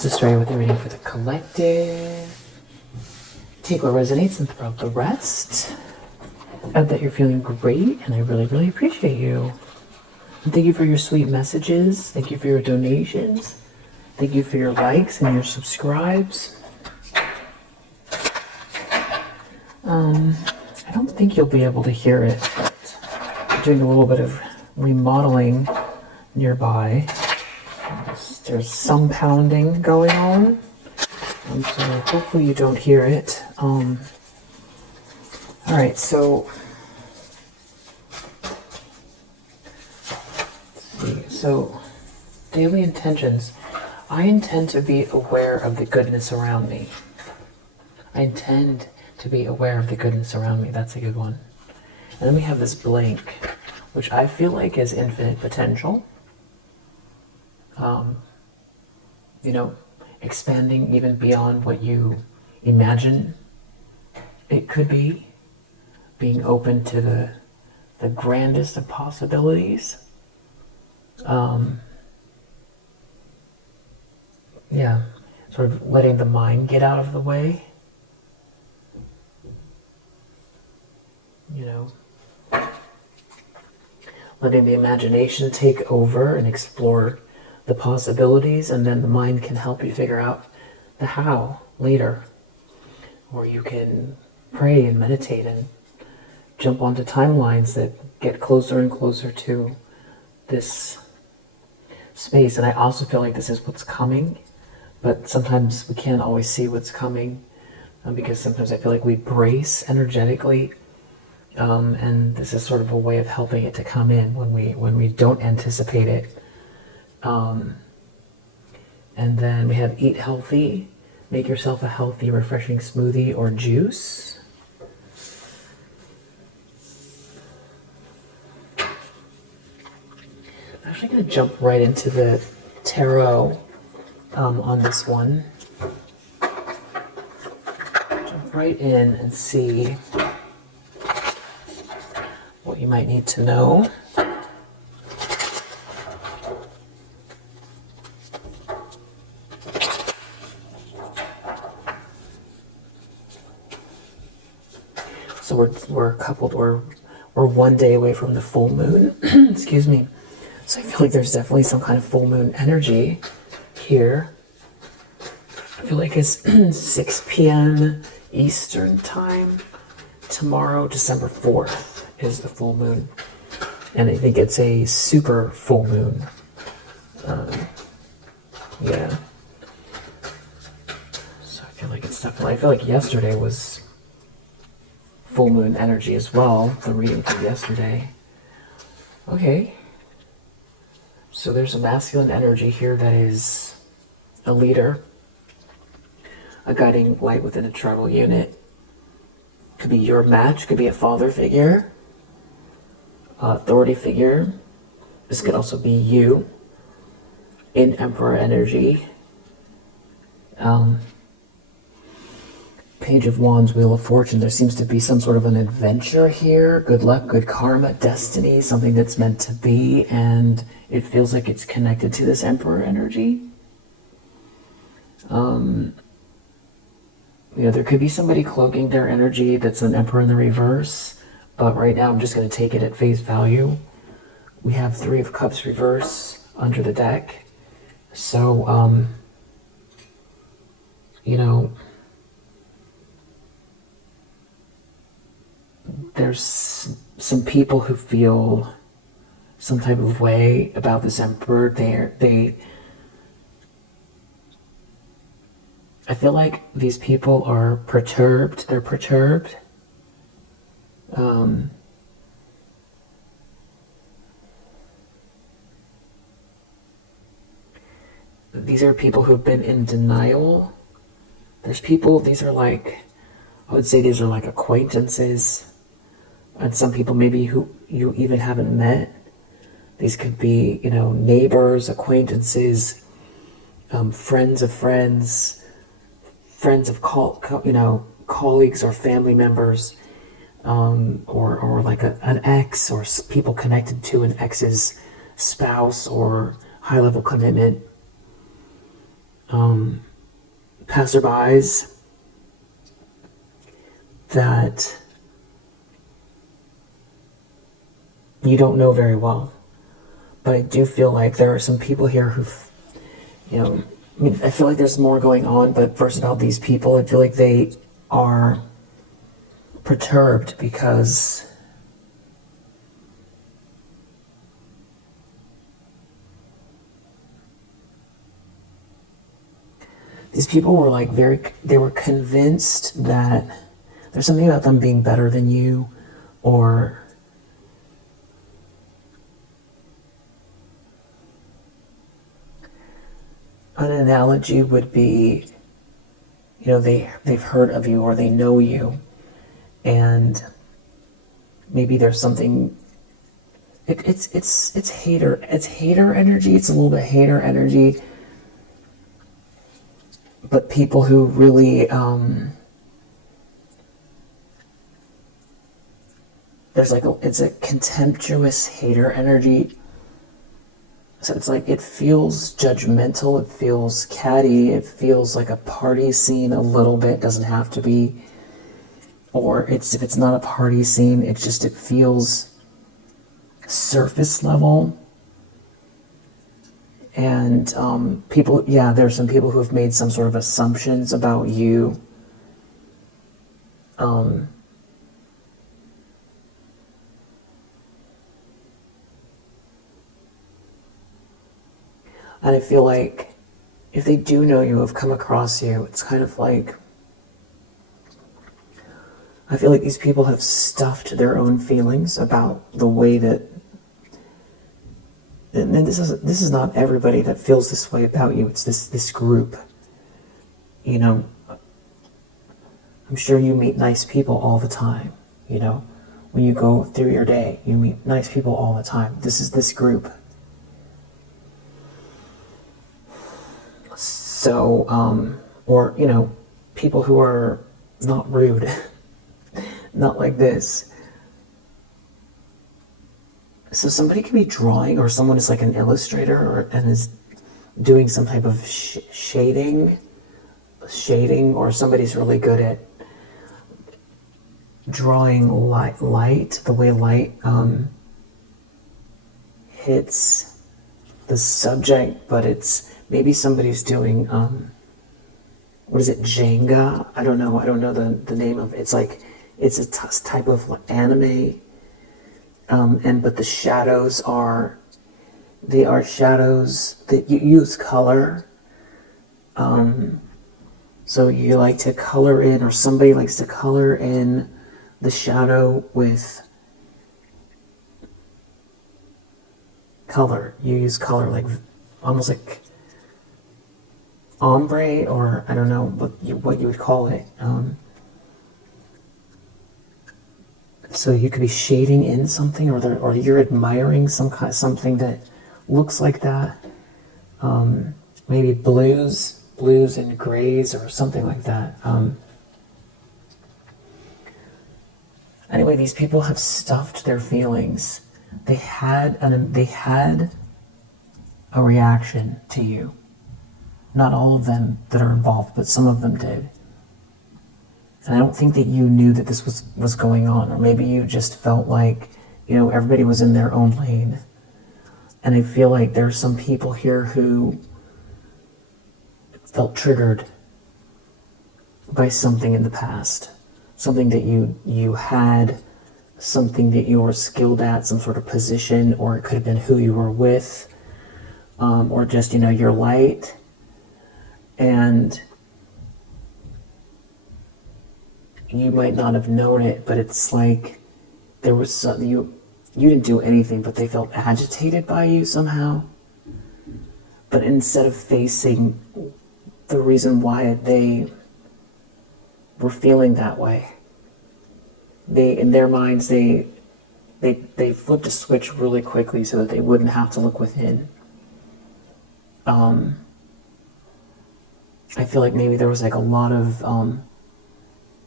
let's just start with the reading for the collective. Take what resonates and throw out the rest. Add that you're feeling great, and I really, really appreciate you. And thank you for your sweet messages. Thank you for your donations. Thank you for your likes and your subscribes. I don't think you'll be able to hear it, but I'm doing a little bit of remodeling nearby. There's some pounding going on, so hopefully you don't hear it. All right, so let's see. So daily intentions. I intend to be aware of the goodness around me. I intend to be aware of the goodness around me. That's a good one. And then we have this blank, which I feel like is infinite potential. You know, expanding even beyond what you imagine it could be. Being open to the grandest of possibilities. Yeah, sort of letting the mind get out of the way. You know, letting the imagination take over and explore the possibilities, and then the mind can help you figure out the how later. Or you can pray and meditate and jump onto timelines that get closer and closer to this space. And I also feel like this is what's coming, but sometimes we can't always see what's coming because sometimes I feel like we brace energetically. And this is sort of a way of helping it to come in when we don't anticipate it. And then we have eat healthy. Make yourself a healthy, refreshing smoothie or juice. I'm actually going to jump right into the tarot on this one. Jump right in and see what you might need to know. So we're coupled, we're 1 day away from the full moon. Excuse me. So I feel like there's definitely some kind of full moon energy here. I feel like it's 6 p.m. Eastern time. Tomorrow, December 4th, is the full moon. And I think it's a super full moon. Yeah. So I feel like it's definitely, I feel like yesterday was full moon energy as well, the reading from yesterday. Okay. So there's a masculine energy here that is a leader, a guiding light within a tribal unit. Could be your match, could be a father figure, authority figure. This could also be you in Emperor energy. Page of Wands, Wheel of Fortune. There seems to be some sort of an adventure here. Good luck, good karma, destiny, something that's meant to be, and it feels like it's connected to this Emperor energy. You know, there could be somebody cloaking their energy that's an Emperor in the reverse, but right now I'm just going to take it at face value. We have 3 of Cups reverse under the deck. So, you know, there's some people who feel some type of way about this Emperor. I feel like these people are perturbed. They're perturbed. These are people who've been in denial. There's people, these are like, I would say these are like acquaintances. And some people maybe who you even haven't met. These could be, you know, neighbors, acquaintances, friends of friends, friends of colleagues or family members, or like an ex, or people connected to an ex's spouse or high-level commitment. passerbys that you don't know very well. But I do feel like there are some people here who, I mean, I feel like there's more going on, but first about these people, I feel like they are perturbed because these people were like they were convinced that there's something about them being better than you, or an analogy would be, they've heard of you or they know you, and maybe there's something. It's hater energy. It's a little bit hater energy, but people who really it's a contemptuous hater energy. So it's like, it feels judgmental, it feels catty, it feels like a party scene a little bit, doesn't have to be. Or if it's not a party scene, it feels surface level. And there's some people who have made some sort of assumptions about you. And I feel like if they do know you, have come across you, it's kind of like, I feel like these people have stuffed their own feelings about the way that, and this is not everybody that feels this way about you. It's this group. I'm sure you meet nice people all the time. When you go through your day, you meet nice people all the time. This is this group. So, or, people who are not rude, not like this. So somebody could be drawing, or someone is like an illustrator and is doing some type of shading, or somebody's really good at drawing light, the way light hits the subject, but it's, maybe somebody's doing, what is it, Jenga? I don't know the name of it. It's like, it's a type of anime, but the shadows are shadows that you use color. So you like to color in, or somebody likes to color in the shadow with color. You use color, like almost like ombre, or I don't know what you would call it. So you could be shading in something, or you're admiring something that looks like that. Maybe blues and grays, or something like that. Anyway, these people have stuffed their feelings. They had a reaction to you. Not all of them that are involved, but some of them did. And I don't think that you knew that this was going on, or maybe you just felt like, everybody was in their own lane. And I feel like there are some people here who felt triggered by something in the past, something that you had, something that you were skilled at, some sort of position, or it could have been who you were with, or just, your light. And you might not have known it, but it's like there was something, you didn't do anything, but they felt agitated by you somehow. But instead of facing the reason why they were feeling that way, in their minds, they flipped a switch really quickly so that they wouldn't have to look within. I feel like maybe there was like a lot of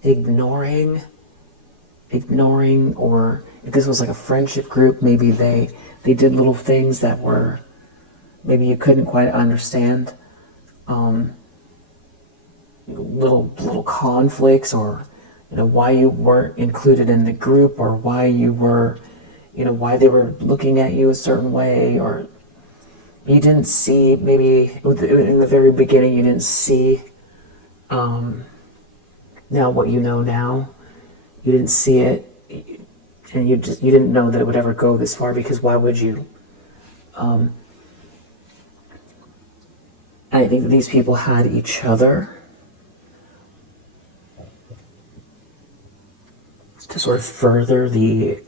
ignoring, or if this was like a friendship group, maybe they did little things that were, maybe you couldn't quite understand. little conflicts, or why you weren't included in the group, or why you were, why they were looking at you a certain way, or you didn't see, maybe in the very beginning you didn't see now what you know now. You didn't see it, and you didn't know that it would ever go this far, because why would you? I think that these people had each other to sort of further the,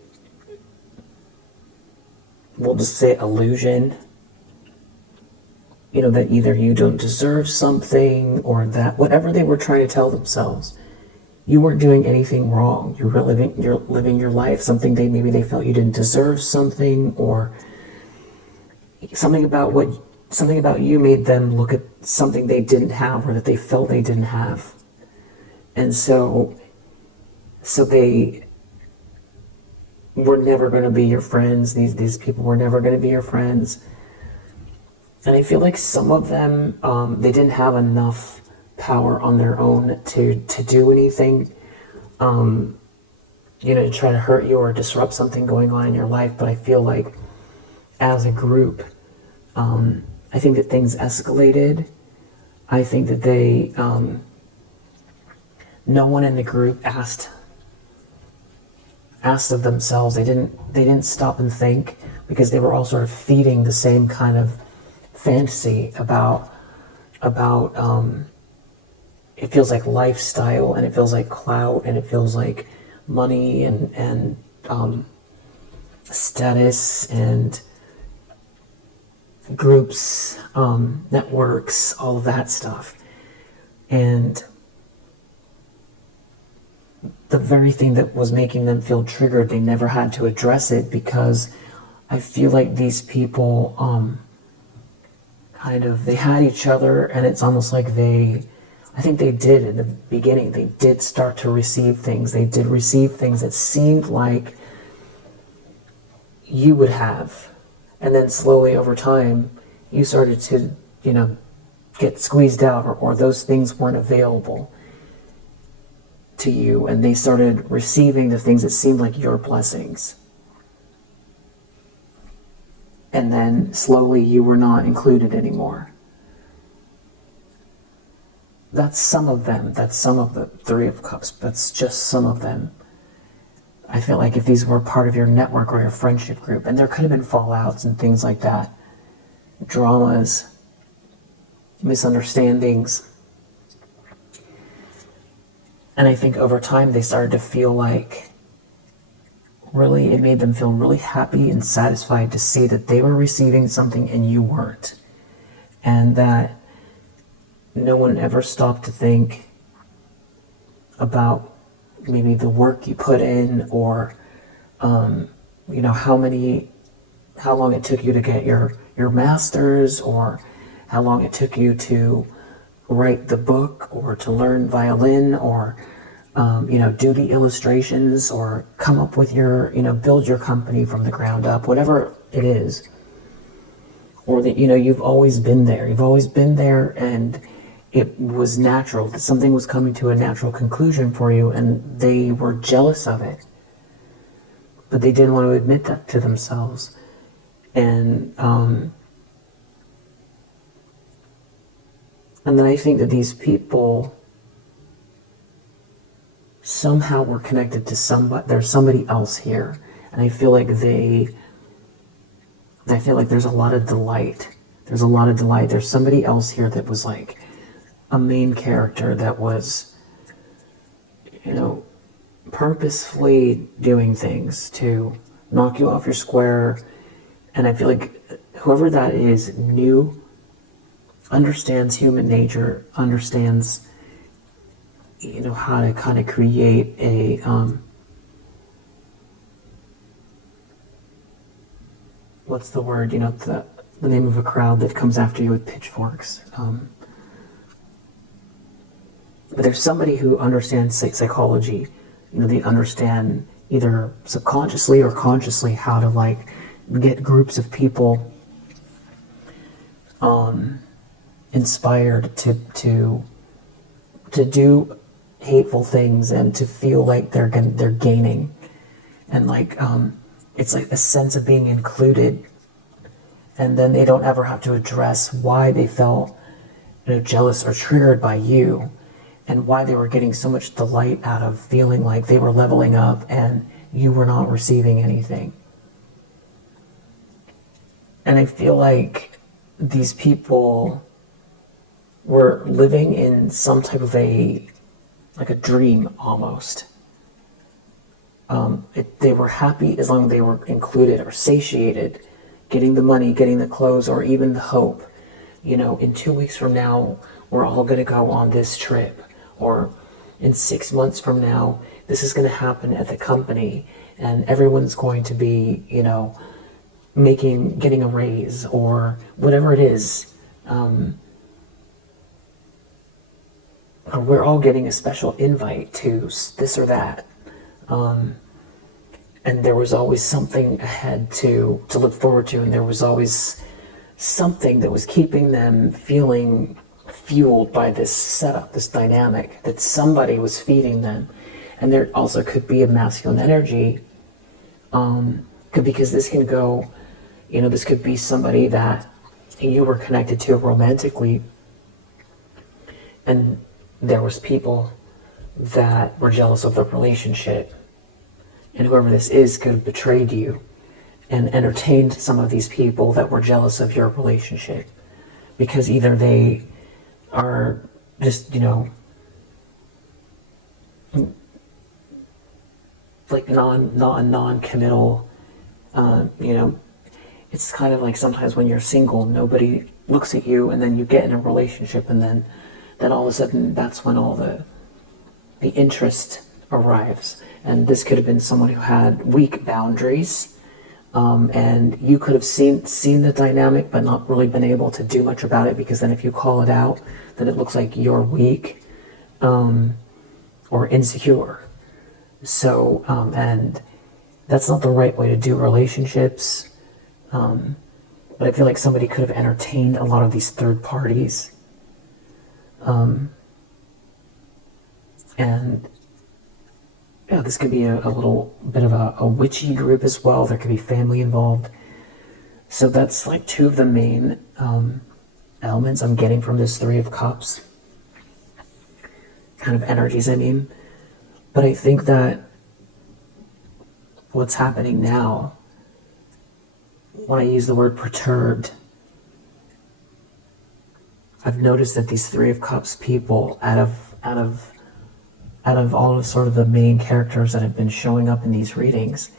we'll just say, illusion, that either you don't deserve something, or that whatever they were trying to tell themselves, you weren't doing anything wrong. You're living your life. Maybe they felt you didn't deserve something, or something about you made them look at something they didn't have, or that they felt they didn't have. And so they were never going to be your friends. These people were never going to be your friends. And I feel like some of them, they didn't have enough power on their own to do anything, to try to hurt you or disrupt something going on in your life. But I feel like as a group, I think that things escalated. I think that they, no one in the group asked of themselves. They didn't stop and think, because they were all sort of feeding the same kind of fantasy about it feels like lifestyle, and it feels like clout, and it feels like money, and status, and groups, networks, all of that stuff. And the very thing that was making them feel triggered, they never had to address it, because I feel like these people they had each other, and it's almost like I think they did in the beginning, they did start to receive things. They did receive things that seemed like you would have. And then slowly over time, you started to, get squeezed out, or those things weren't available to you, and they started receiving the things that seemed like your blessings. And then slowly you were not included anymore. That's some of them. That's some of the Three of Cups. That's just some of them. I feel like if these were part of your network or your friendship group, and there could have been fallouts and things like that, dramas, misunderstandings. And I think over time they started to feel like, really, it made them feel really happy and satisfied to see that they were receiving something and you weren't. And that no one ever stopped to think about maybe the work you put in, or how long it took you to get your master's, or how long it took you to write the book, or to learn violin, or do the illustrations, or come up with your, build your company from the ground up, whatever it is. Or that, you've always been there. You've always been there, and it was natural, that something was coming to a natural conclusion for you, and they were jealous of it. But they didn't want to admit that to themselves. And then I think that these people somehow were connected to somebody. There's somebody else here. And I feel like there's a lot of delight. There's a lot of delight. There's somebody else here that was like a main character that was, purposefully doing things to knock you off your square. And I feel like whoever that is understands human nature, understands, how to kind of create a, what's the word, the name of a crowd that comes after you with pitchforks. But there's somebody who understands psychology. They understand either subconsciously or consciously how to get groups of people inspired to to do hateful things and to feel like they're gaining, and like it's like a sense of being included, and then they don't ever have to address why they felt, jealous or triggered by you, and why they were getting so much delight out of feeling like they were leveling up and you were not receiving anything. And I feel like these people were living in some type of like a dream almost. They were happy as long as they were included or satiated, getting the money, getting the clothes, or even the hope. In 2 weeks from now, we're all going to go on this trip. Or in 6 months from now, this is going to happen at the company, and everyone's going to be, getting a raise, or whatever it is. Or we're all getting a special invite to this or that. And there was always something ahead to look forward to, and there was always something that was keeping them feeling fueled by this setup, this dynamic, that somebody was feeding them. And there also could be a masculine energy, because this can go, this could be somebody that you were connected to romantically, and there was people that were jealous of the relationship, and whoever this is could have betrayed you and entertained some of these people that were jealous of your relationship, because either they are just, like non-committal, it's kind of like sometimes when you're single, nobody looks at you, and then you get in a relationship, and then all of a sudden that's when all the interest arrives. And this could have been someone who had weak boundaries, and you could have seen the dynamic but not really been able to do much about it, because then if you call it out, then it looks like you're weak or insecure. So and that's not the right way to do relationships. But I feel like somebody could have entertained a lot of these third parties. And yeah, this could be a little bit of a witchy group as well. There could be family involved. So that's like two of the main elements I'm getting from this Three of Cups. Kind of energies, I mean. But I think that what's happening now, when I use the word perturbed, I've noticed that these Three of Cups people, out of all of sort of the main characters that have been showing up in these readings,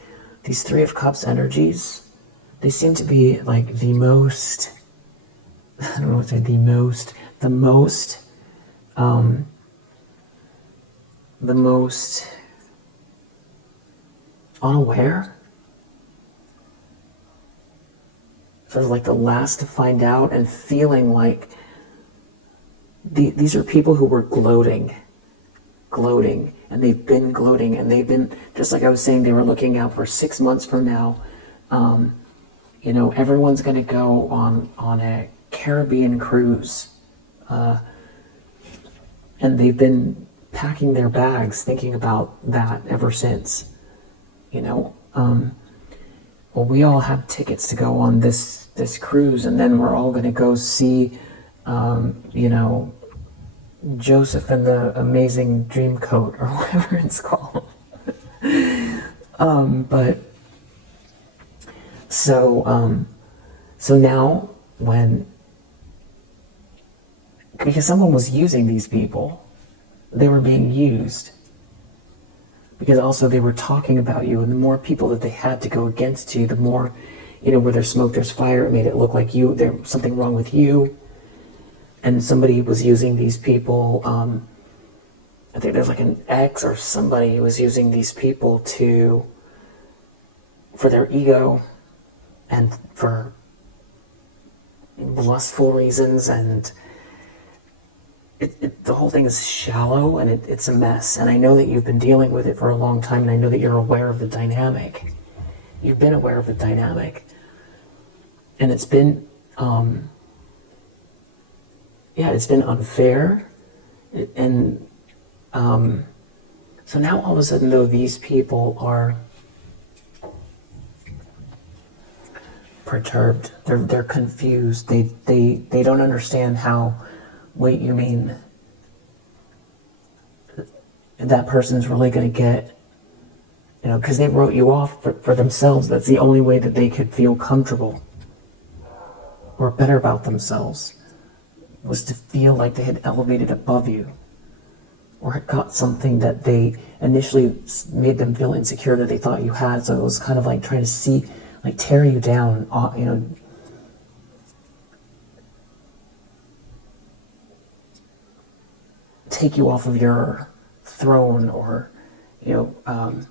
these Three of Cups energies, they seem to be like the most, I don't know what to say, the most unaware, sort of like the last to find out, and feeling like these are people who were gloating, and they've been gloating, and they've been, just like I was saying, they were looking out for 6 months from now. Everyone's going to go on a Caribbean cruise, and they've been packing their bags, thinking about that ever since. Well, we all have tickets to go on this cruise, and then we're all going to go see, Joseph and the Amazing Dream Coat, or whatever it's called. So now because someone was using these people, they were being used. Because also they were talking about you, and the more people that they had to go against you, the more, where there's smoke, there's fire. It made it look like there's something wrong with you. And somebody was using these people, I think there's like an ex or somebody who was using these people for their ego and for lustful reasons, and the whole thing is shallow, and it's a mess. And I know that you've been dealing with it for a long time, and I know that you're aware of the dynamic. You've been aware of the dynamic. And it's been, it's been unfair. And So now all of a sudden, though, these people are perturbed. They're confused. They don't understand how. Wait, you mean that person's really going to get, because they wrote you off for themselves. That's the only way that they could feel comfortable or better about themselves, was to feel like they had elevated above you, or had got something that they initially made them feel insecure that they thought you had. So it was kind of like trying to tear you down, take you off of your throne, or, and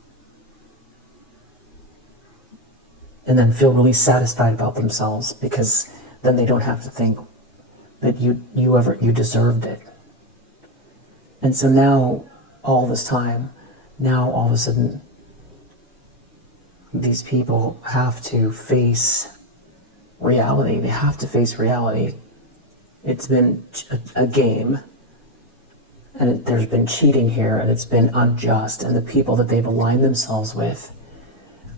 then feel really satisfied about themselves, because then they don't have to think that you deserved it. And so now, all of a sudden, these people have to face reality. They have to face reality. It's been a game, and there's been cheating here, and it's been unjust, and the people that they've aligned themselves with,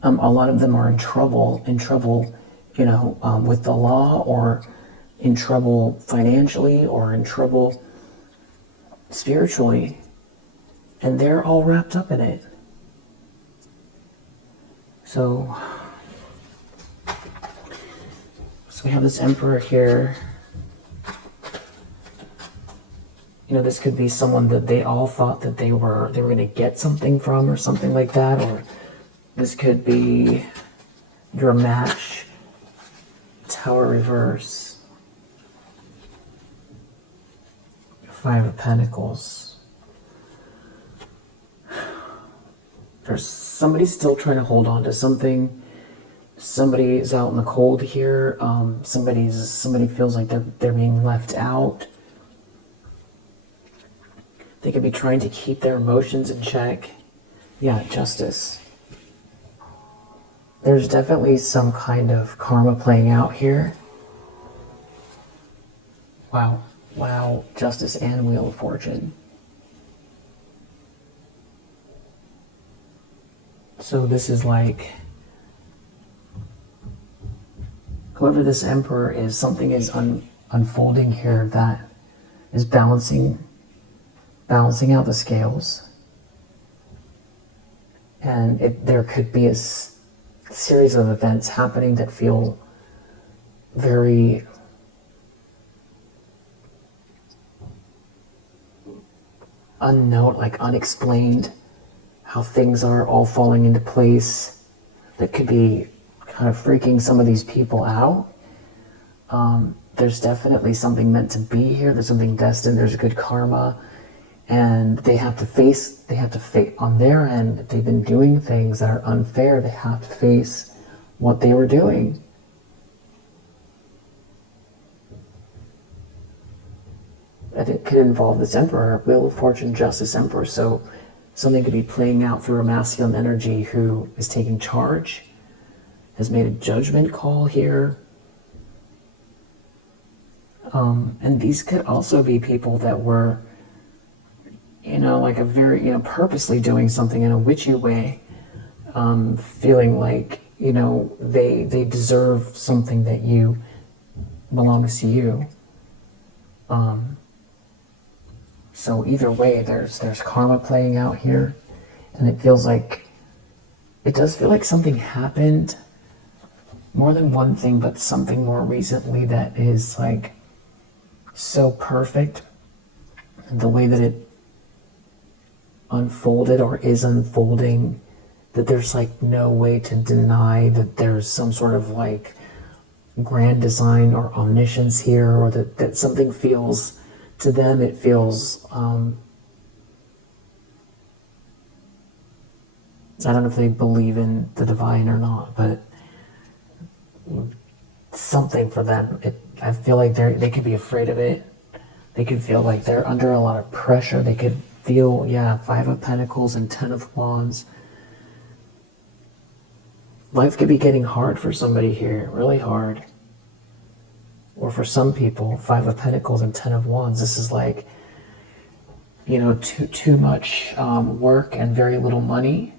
a lot of them are in trouble, with the law, or in trouble financially, or in trouble spiritually, and they're all wrapped up in it. So we have this emperor here. This could be someone that they all thought that they were going to get something from, or something like that, or this could be your match. Tower reverse. 5 of Pentacles. There's somebody still trying to hold on to something. Somebody is out in the cold here. Somebody feels like they're being left out. They could be trying to keep their emotions in check. Yeah, Justice. There's definitely some kind of karma playing out here. Wow, Justice and Wheel of Fortune. So this is like, whoever this Emperor is, something is unfolding here that is balancing out the scales. And there could be a series of events happening that feel very unknown, like unexplained, how things are all falling into place, that could be kind of freaking some of these people out. There's definitely something meant to be here. There's something destined. There's good karma, and they have to face on their end. If they've been doing things that are unfair, they have to face what they were doing. And it could involve this Emperor, Wheel of Fortune, Justice, Emperor. So something could be playing out through a masculine energy who is taking charge, has made a judgment call here. And these could also be people that were, like a very, purposely doing something in a witchy way, feeling like, they deserve something that belongs to you. So either way, there's karma playing out here, and it does feel like something happened, more than one thing, but something more recently that is like so perfect, the way that it unfolded or is unfolding, that there's like no way to deny that there's some sort of like grand design or omniscience here, or that something feels, to them it feels, I don't know if they believe in the divine or not, but something for them, I feel like they could be afraid of it. They could feel like they're under a lot of pressure. They could feel, 5 of Pentacles and 10 of Wands. Life could be getting hard for somebody here, really hard. Or for some people, 5 of Pentacles and 10 of Wands, this is like, too much work and very little money.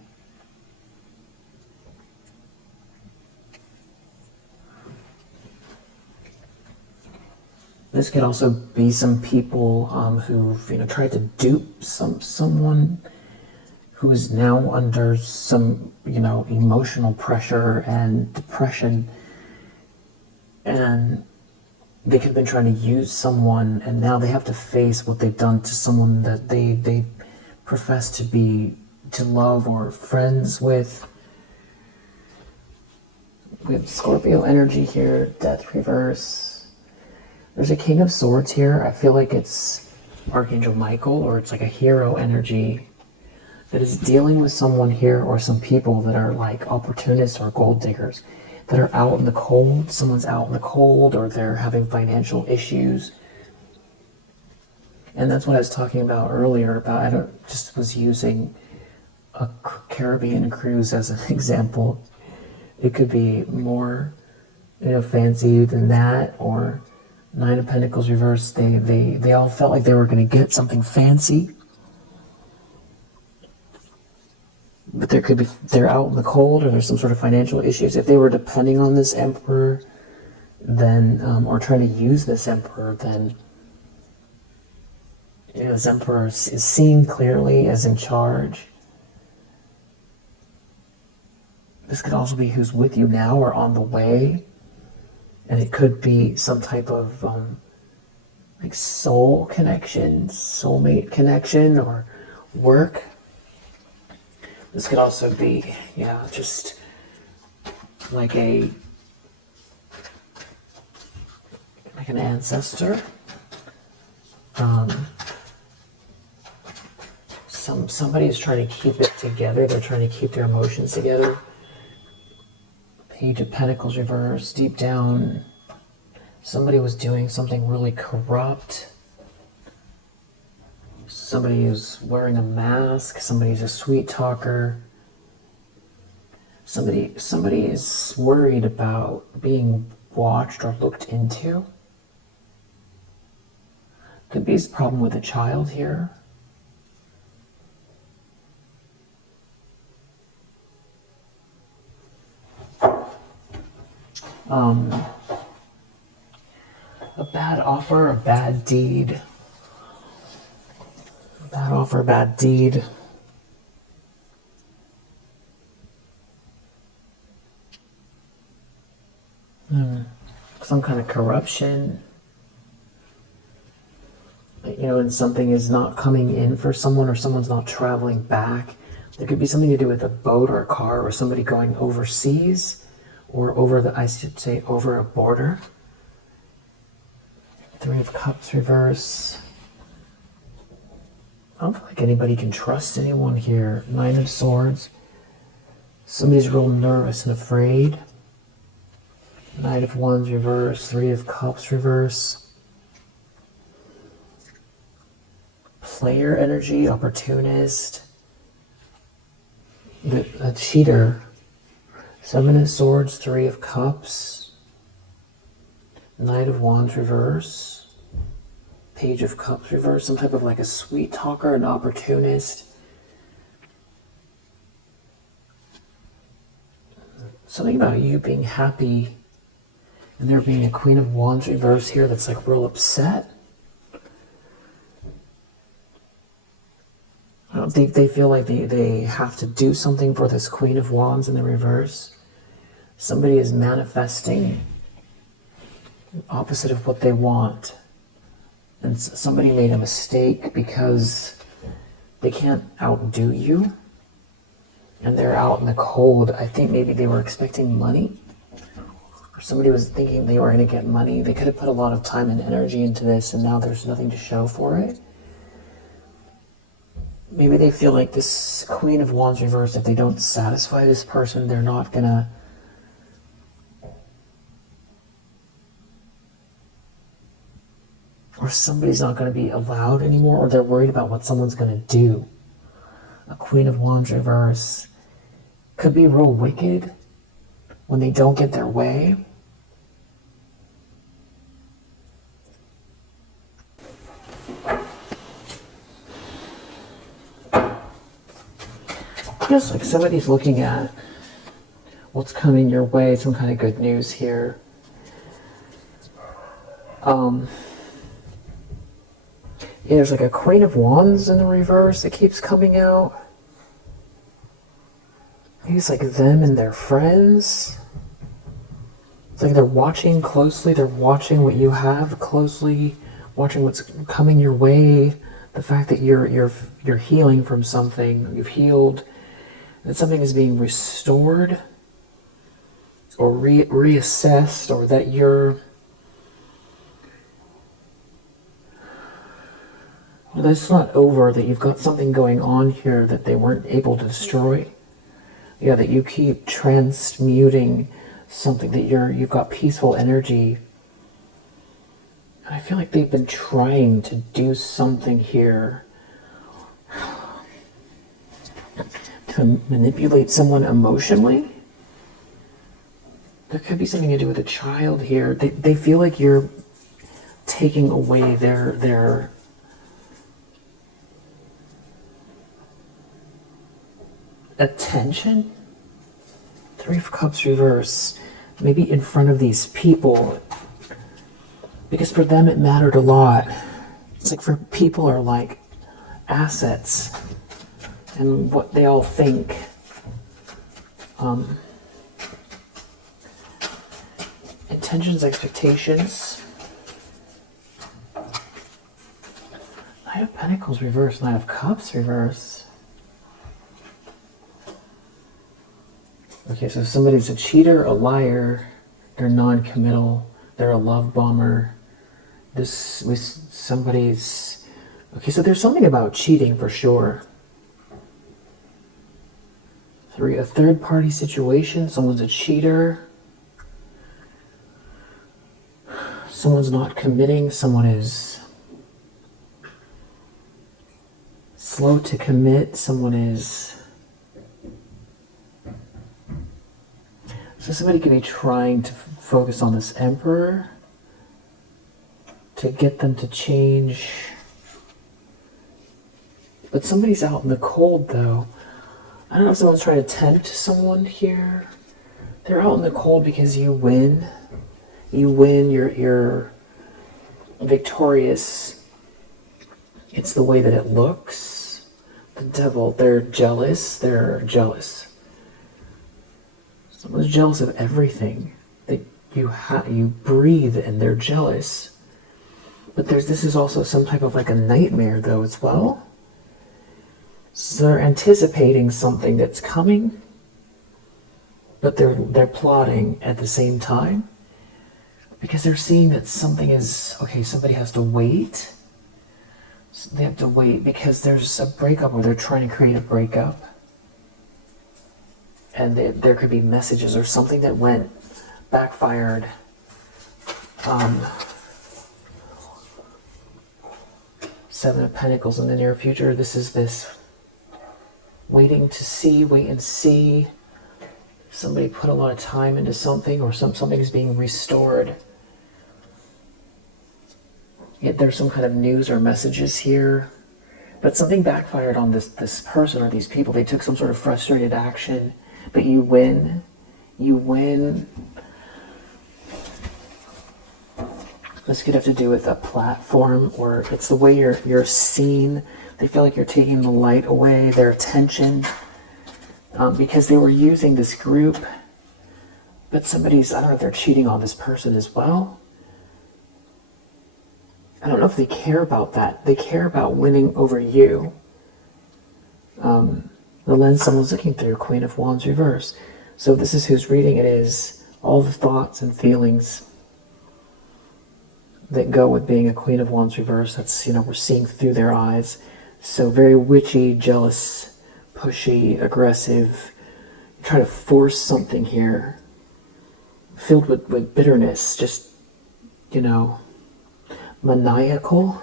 This could also be some people who've tried to dupe someone who is now under some emotional pressure and depression, and they could have been trying to use someone, and now they have to face what they've done to someone that they profess to love or friends with. We have Scorpio energy here, Death reverse. There's a King of Swords here. I feel like it's Archangel Michael, or it's like a hero energy that is dealing with someone here, or some people that are like opportunists or gold diggers that are out in the cold. Someone's out in the cold, or they're having financial issues. And that's what I was talking about earlier about, I just was using a Caribbean cruise as an example. It could be more fancy than that, or Nine of Pentacles reversed. They all felt like they were going to get something fancy, but they're out in the cold, or there's some sort of financial issues. If they were depending on this emperor, then or trying to use this emperor, then this emperor is seen clearly as in charge. This could also be who's with you now or on the way. And it could be some type of like soul connection, soulmate connection, or work. This could also be, just like an ancestor. Somebody is trying to keep it together. They're trying to keep their emotions together. Page of Pentacles reversed. Deep down, somebody was doing something really corrupt. Somebody is wearing a mask. Somebody's a sweet talker. Somebody is worried about being watched or looked into. Could be a problem with a child here. A bad offer, a bad deed. A bad offer, a bad deed. Some kind of corruption. And something is not coming in for someone, or someone's not traveling back. There could be something to do with a boat or a car, or somebody going overseas, or over a border. Three of Cups reverse. I don't feel like anybody can trust anyone here. Nine of Swords. Somebody's real nervous and afraid. Knight of Wands reverse. Three of Cups reverse. Player energy, opportunist. A cheater. Seven of Swords, Three of Cups. Knight of Wands reverse. Page of Cups reverse. Some type of like a sweet talker, an opportunist. Something about you being happy, and there being a Queen of Wands reverse here that's like real upset. I don't think they feel like they have to do something for this Queen of Wands in the reverse. Somebody is manifesting opposite of what they want. And somebody made a mistake because they can't outdo you. And they're out in the cold. I think maybe they were expecting money. Or somebody was thinking they were going to get money. They could have put a lot of time and energy into this, and now there's nothing to show for it. Maybe they feel like this Queen of Wands reversed, if they don't satisfy this person, they're not gonna or somebody's not going to be allowed anymore, or they're worried about what someone's going to do. A Queen of Wands reverse could be real wicked when they don't get their way. feels like somebody's looking at what's coming your way, some kind of good news here. Yeah, there's like a Queen of Wands in the reverse that keeps coming out. It's like them and their friends. It's like they're watching closely. They're watching what you have closely, watching what's coming your way. The fact that you're healing from something, you've healed, that something is being restored or reassessed, or that that's not over, that you've got something going on here that they weren't able to destroy. Yeah, that you keep transmuting something, that you've got peaceful energy. And I feel like they've been trying to do something here to manipulate someone emotionally. There could be something to do with a child here. They feel like you're taking away their attention. Three of Cups reverse, maybe in front of these people, because for them it mattered a lot. It's like for people are like assets and what they all think. Intentions, expectations. Knight of Pentacles reverse, Knight of Cups reverse. Okay, so somebody's a cheater, a liar, they're non-committal, they're a love bomber. This was somebody's... Okay, so there's something about cheating for sure. Three, a third-party situation, someone's a cheater. Someone's not committing, someone is slow to commit, someone is... So somebody could be trying to focus on this Emperor to get them to change. But somebody's out in the cold, though. I don't know if someone's trying to tempt someone here. They're out in the cold because you win. You win, you're victorious. It's the way that it looks. The Devil, they're jealous. Someone's jealous of everything that you breathe, and they're jealous. But this is also some type of like a nightmare, though, as well. So they're anticipating something that's coming, but they're plotting at the same time, because they're seeing that something is okay. Somebody has to wait. So they have to wait because there's a breakup, or they're trying to create a breakup. And there could be messages or something that backfired. Seven of Pentacles in the near future. This is this waiting to see, wait and see. Somebody put a lot of time into something, or something is being restored. Yet there's some kind of news or messages here. But something backfired on this person or these people. They took some sort of frustrated action. But you win. You win. This could have to do with a platform, or it's the way you're seen. They feel like you're taking the light away, their attention, because they were using this group. But I don't know if they're cheating on this person as well. I don't know if they care about that. They care about winning over you. The lens someone's looking through, Queen of Wands reverse. So this is whose reading it is. All the thoughts and feelings that go with being a Queen of Wands reverse. That's, we're seeing through their eyes. So very witchy, jealous, pushy, aggressive. Try to force something here. Filled with bitterness. Just, maniacal.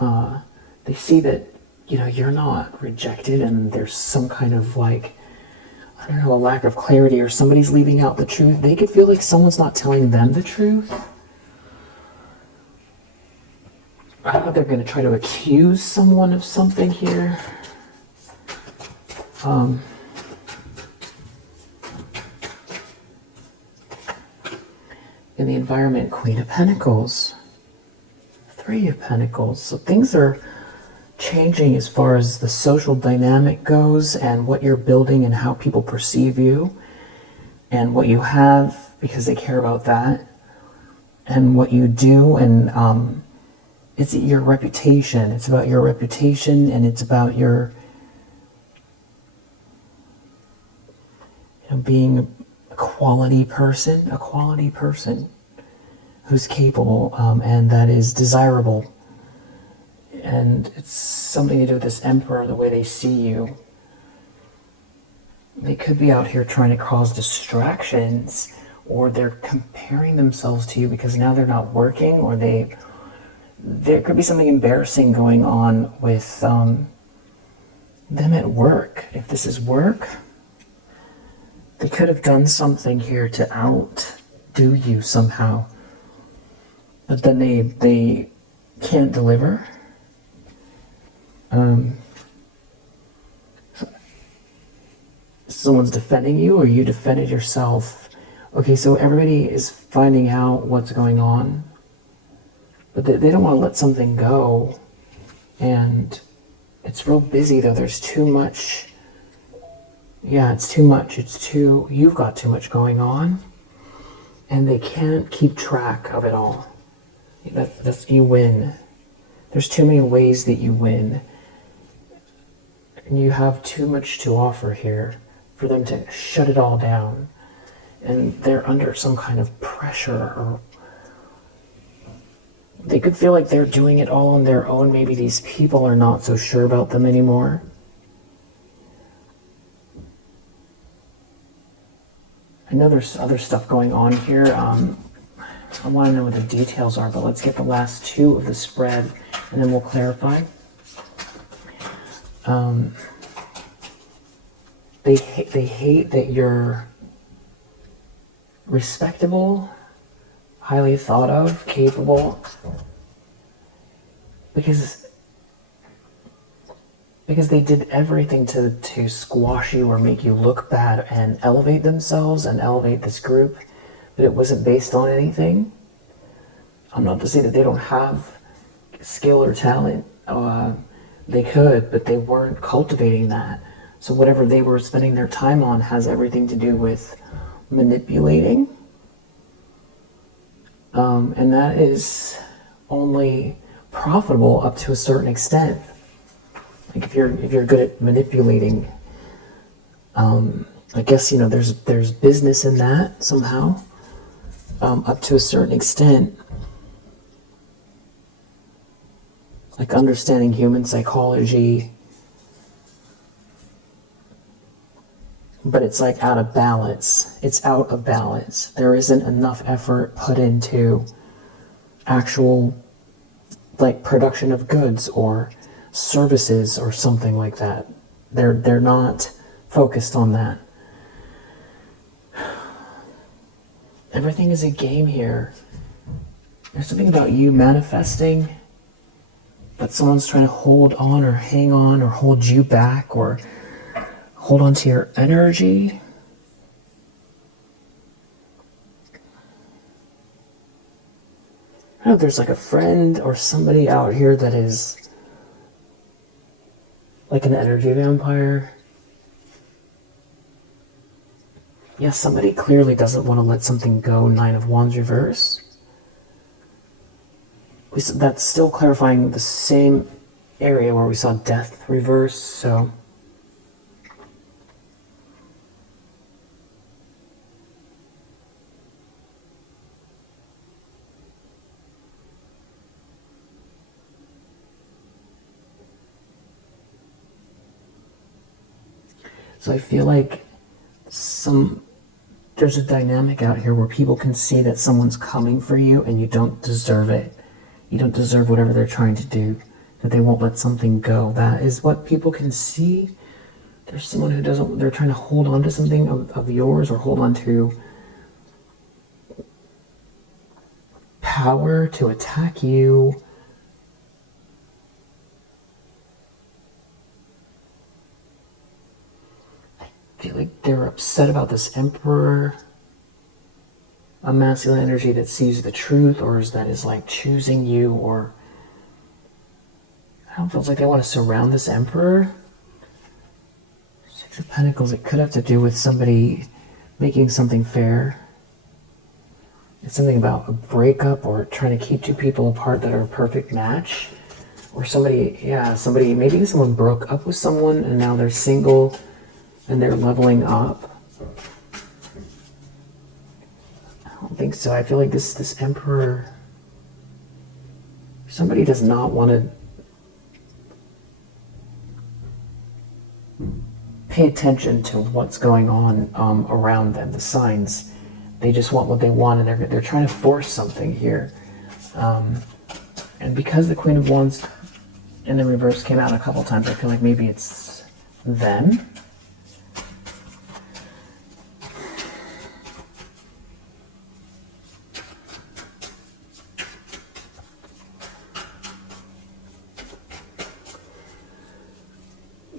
They see that you're not rejected, and there's some kind of a lack of clarity, or somebody's leaving out the truth. They could feel like someone's not telling them the truth. I don't know if they're going to try to accuse someone of something here. In the environment, Queen of Pentacles, Three of Pentacles. So things are changing as far as the social dynamic goes and what you're building and how people perceive you and what you have, because they care about that, and what you do, and it's your reputation. It's about your reputation, and it's about your being a quality person who's capable, and that is desirable. And it's something to do with this Emperor, the way they see you. They could be out here trying to cause distractions, or they're comparing themselves to you because now they're not working, or there could be something embarrassing going on with them at work. If this is work, they could have done something here to outdo you somehow, but then they can't deliver. Someone's defending you, or you defended yourself. Okay, so everybody is finding out what's going on, but they don't want to let something go, and it's real busy though. There's too much. Yeah, it's too much. You've got too much going on, and they can't keep track of it all. That's you win. There's too many ways that you win, and you have too much to offer here for them to shut it all down. And they're under some kind of pressure, or they could feel like they're doing it all on their own. Maybe these people are not so sure about them anymore. I know there's other stuff going on here. I want to know what the details are, but let's get the last two of the spread, and then we'll clarify. They hate that you're respectable, highly thought of, capable, because they did everything to squash you or make you look bad and elevate themselves and elevate this group, but it wasn't based on anything. I'm not to say that they don't have skill or talent. They could, but they weren't cultivating that. So whatever they were spending their time on has everything to do with manipulating. And that is only profitable up to a certain extent. Like if you're good at manipulating, I guess there's business in that somehow, up to a certain extent. Like understanding human psychology, but it's like out of balance. It's out of balance. There isn't enough effort put into actual like production of goods or services or something like that. They're not focused on that. Everything is a game here. There's something about you manifesting, but someone's trying to hold on or hang on or hold you back or hold on to your energy. I don't know if there's like a friend or somebody out here that is like an energy vampire. Yeah, somebody clearly doesn't want to let something go. Nine of Wands reverse. That's still clarifying the same area where we saw Death reverse, so I feel like there's a dynamic out here where people can see that someone's coming for you and you don't deserve it. You don't deserve whatever they're trying to do, that they won't let something go. That is what people can see. There's someone who doesn't, they're trying to hold on to something of yours, or hold on to power to attack you. feel like they're upset about this Emperor, a masculine energy that sees the truth, or is that is like choosing you, or I don't feel like they want to surround this Emperor. Six of Pentacles, it could have to do with somebody making something fair. It's something about a breakup or trying to keep two people apart that are a perfect match. Or somebody, maybe someone broke up with someone and now they're single and they're leveling up. I don't think so. I feel like this Emperor, somebody does not want to pay attention to what's going on around them, the signs. They just want what they want, and they're trying to force something here. And because the Queen of Wands in the reverse came out a couple times, I feel like maybe it's them.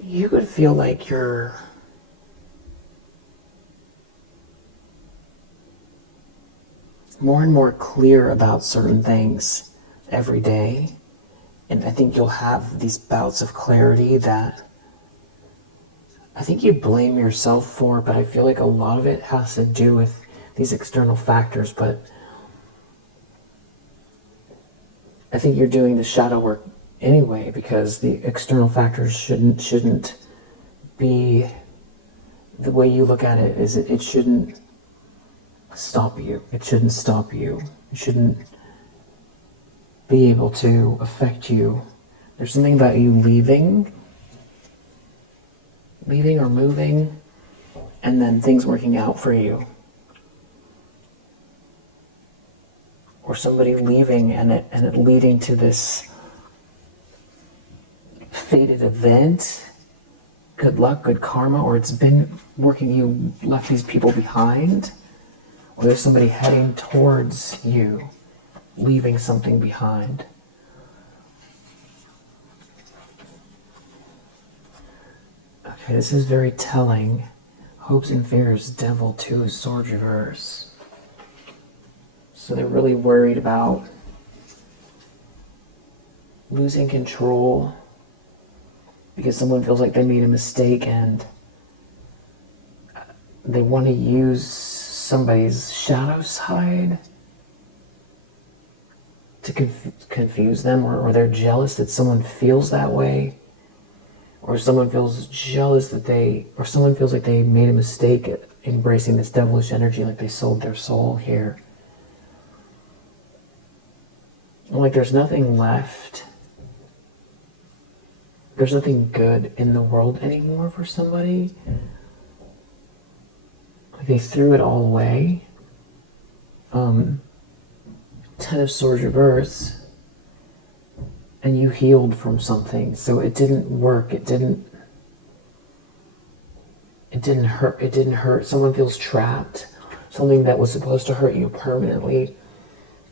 You could feel like you're more and more clear about certain things every day. And I think you'll have these bouts of clarity that I think you blame yourself for, but I feel like a lot of it has to do with these external factors. But I think you're doing the shadow work anyway, because the external factors shouldn't be the way you look at it. Is it shouldn't stop you. It shouldn't stop you. It shouldn't be able to affect you. There's something about you leaving or moving, and then things working out for you. Or somebody leaving and it leading to this fated event, good luck, good karma, or it's been working, you left these people behind, or there's somebody heading towards you, leaving something behind. Okay, this is very telling. Hopes and fears, Devil, 2 swords reverse. So they're really worried about losing control because someone feels like they made a mistake and they want to use somebody's shadow side to confuse them, or they're jealous that someone feels that way, or someone feels jealous that or someone feels like they made a mistake at embracing this devilish energy, like they sold their soul here. Like there's nothing left. There's nothing good in the world anymore for somebody. Like they threw it all away. 10 of Swords reverse. And you healed from something. So it didn't work. It didn't hurt. It didn't hurt. Someone feels trapped. Something that was supposed to hurt you permanently.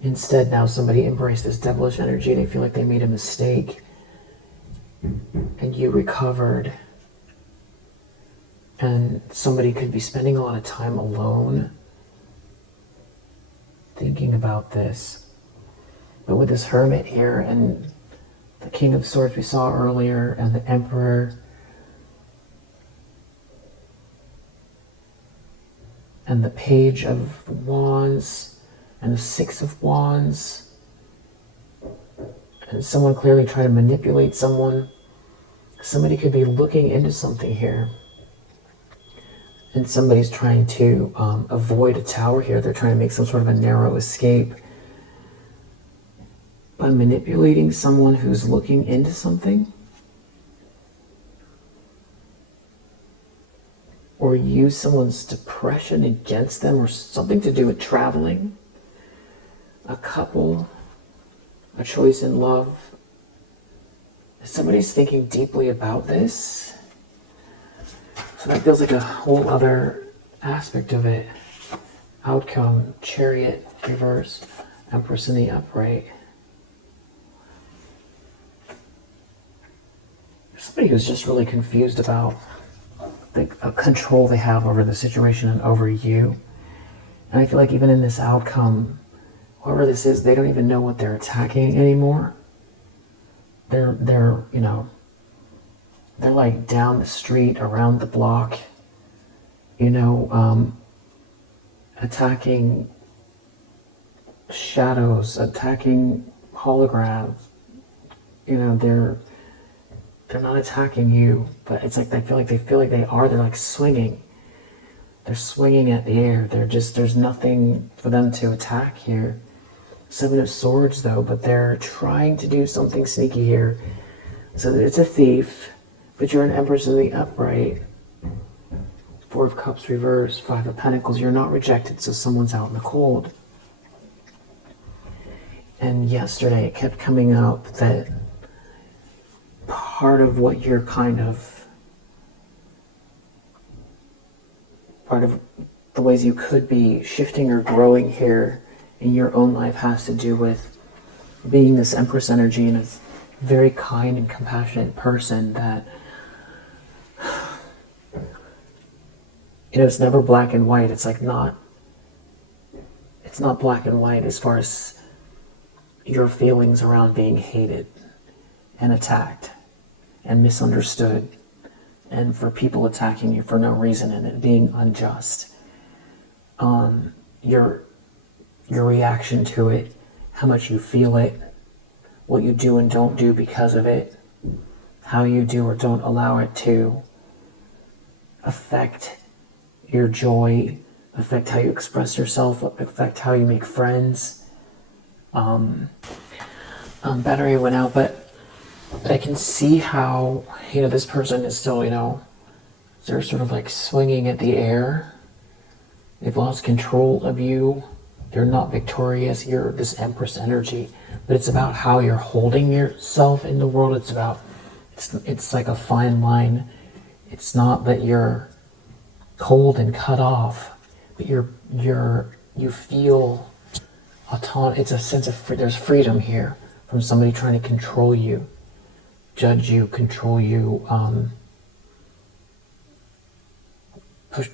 Instead, now somebody embraced this devilish energy. They feel like they made a mistake. And you recovered. And somebody could be spending a lot of time alone thinking about this. But with this Hermit here and the King of Swords we saw earlier and the Emperor and the Page of Wands and the Six of Wands and someone clearly trying to manipulate someone. Somebody could be looking into something here. And somebody's trying to avoid a tower here. They're trying to make some sort of a narrow escape by manipulating someone who's looking into something. Or use someone's depression against them, or something to do with traveling. A couple, a choice in love. Somebody's thinking deeply about this. So that feels like a whole other aspect of it. Outcome, Chariot, reverse, Empress in the upright. Somebody who's just really confused about control they have over the situation and over you. And I feel like even in this outcome, whoever this is, they don't even know what they're attacking anymore. They're like down the street, around the block, attacking shadows, attacking holograms. They're not attacking you, but it's like they feel like they are. They're like swinging. They're swinging at the air. There's nothing for them to attack here. 7 of Swords though, but they're trying to do something sneaky here. So it's a thief, but you're an Empress in the upright. 4 of Cups reverse, 5 of Pentacles. You're not rejected, so someone's out in the cold. And yesterday it kept coming up that part of what you're part of the ways you could be shifting or growing here in your own life has to do with being this Empress energy and a very kind and compassionate person that, it's never black and white. It's not black and white as far as your feelings around being hated and attacked and misunderstood, and for people attacking you for no reason and it being unjust. Your reaction to it, how much you feel it, what you do and don't do because of it, how you do or don't allow it to affect your joy, affect how you express yourself, affect how you make friends. Battery went out, but I can see how, this person is still, they're sort of like swinging at the air. They've lost control of you. They're not victorious. You're this Empress energy, but it's about how you're holding yourself in the world. It's like a fine line. It's not that you're cold and cut off, but you feel autonomous. It's a sense of there's freedom here from somebody trying to control you, judge you, control you,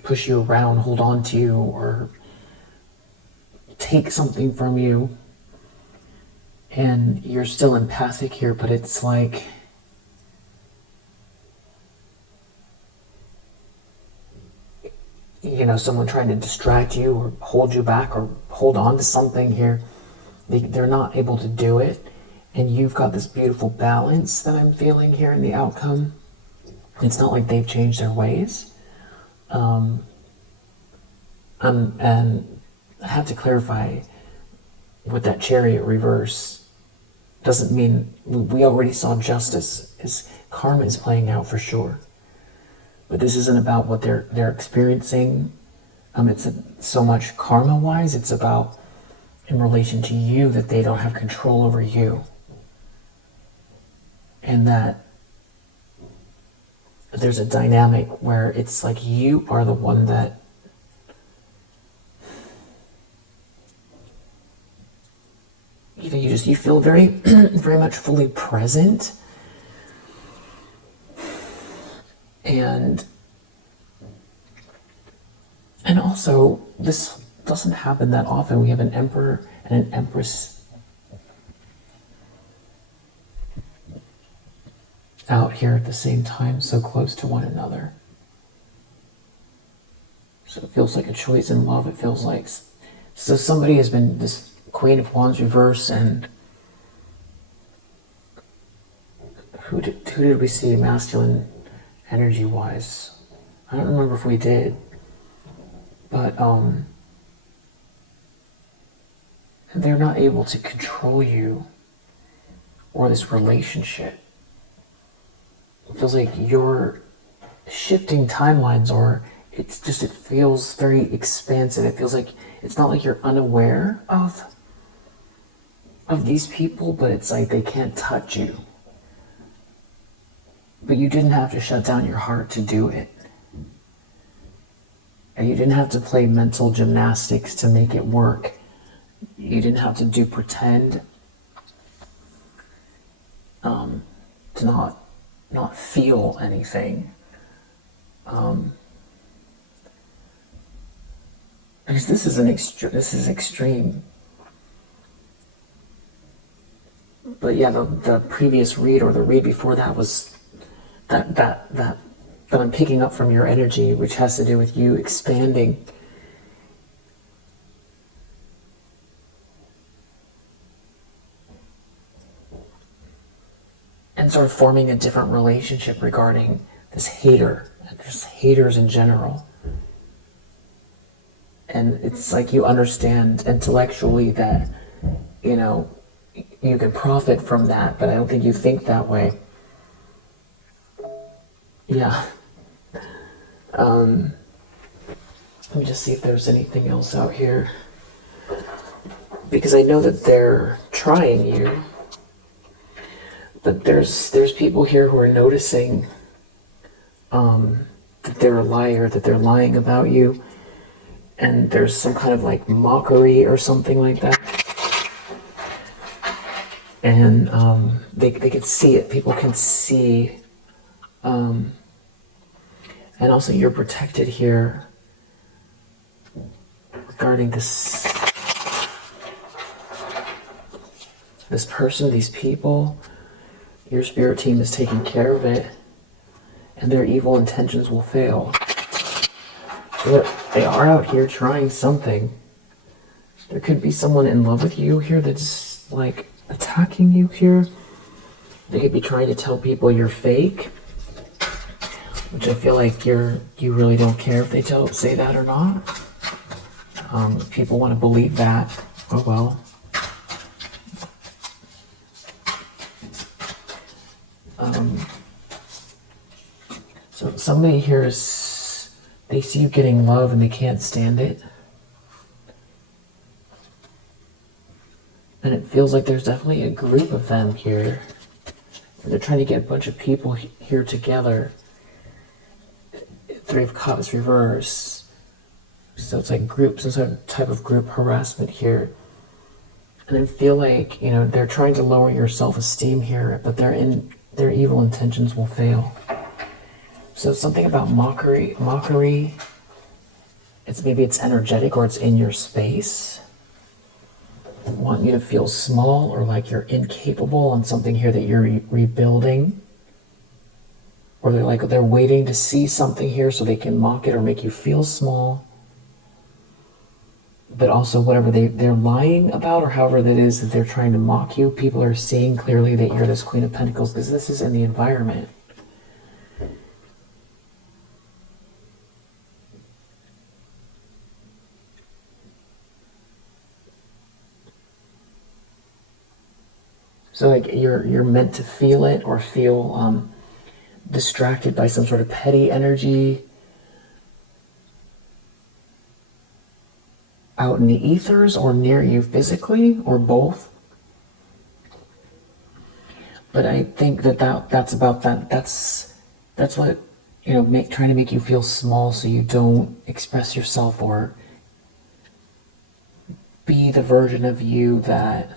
push you around, hold on to you, or take something from you. And you're still empathic here, but it's like someone trying to distract you or hold you back or hold on to something here. They're not able to do it. And you've got this beautiful balance that I'm feeling here in the outcome. It's not like they've changed their ways. And I have to clarify, with that Chariot reverse, doesn't mean we already saw justice. Karma is playing out for sure. But this isn't about what they're experiencing. It's so much karma-wise. It's about in relation to you that they don't have control over you, and that there's a dynamic where it's like you are the one that you feel very very much fully present. And also, this doesn't happen that often. We have an Emperor and an Empress out here at the same time, so close to one another. So it feels like a choice in love. It feels like, so somebody has been this Queen of Wands reverse, and who did we see masculine energy wise? I don't remember if we did, but they're not able to control you or this relationship. It feels like you're shifting timelines, or it feels very expansive. It feels like it's not like you're unaware of these people, but it's like they can't touch you. But you didn't have to shut down your heart to do it. And you didn't have to play mental gymnastics to make it work. You didn't have to do pretend to not feel anything. Because this is extreme. But yeah, the previous read or the read before that was that I'm picking up from your energy, which has to do with you expanding. And sort of forming a different relationship regarding this hater, and just haters in general. And it's like you understand intellectually that, you know, you can profit from that, but I don't think you think that way. Yeah. Let me just see if there's anything else out here. Because I know that they're trying you. But there's people here who are noticing that they're a liar, that they're lying about you. And there's some kind of like mockery or something like that. And they can see it. People can see. And also you're protected here regarding this person, these people. Your spirit team is taking care of it, and their evil intentions will fail. So they are out here trying something. There could be someone in love with you here that's like attacking you here. They could be trying to tell people you're fake, which I feel like you really don't care if they say that or not. People want to believe that. Oh well. So somebody here they see you getting love and they can't stand it. And it feels like there's definitely a group of them here. And they're trying to get a bunch of people here together. Three of Cups reverse. So it's like group, some sort of type of group harassment here. And I feel like, you know, they're trying to lower your self-esteem here, but their evil intentions will fail. So something about mockery, maybe it's energetic or it's in your space. Want you to feel small or like you're incapable on something here that you're rebuilding. Or they're waiting to see something here so they can mock it or make you feel small. But also whatever they're lying about or however that is that they're trying to mock you, people are seeing clearly that you're this Queen of Pentacles because this is in the environment. So like you're meant to feel it or feel distracted by some sort of petty energy out in the ethers or near you physically or both. But I think that's about that. That's what, you know, trying to make you feel small so you don't express yourself or be the version of you that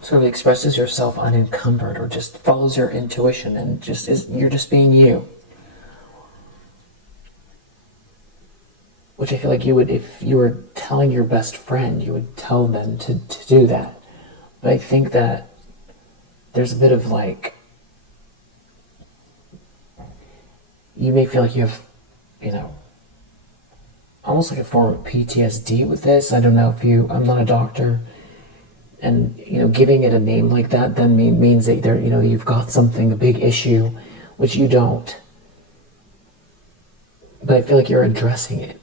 sort of expresses yourself unencumbered or just follows your intuition and you're just being you. Which I feel like you would, if you were telling your best friend, you would tell them to do that. But I think that there's a bit of like, you may feel like you have, you know, almost like a form of PTSD with this. I don't know if I'm not a doctor. And, you know, giving it a name like that then means that you know, you've got something, a big issue, which you don't. But I feel like you're addressing it,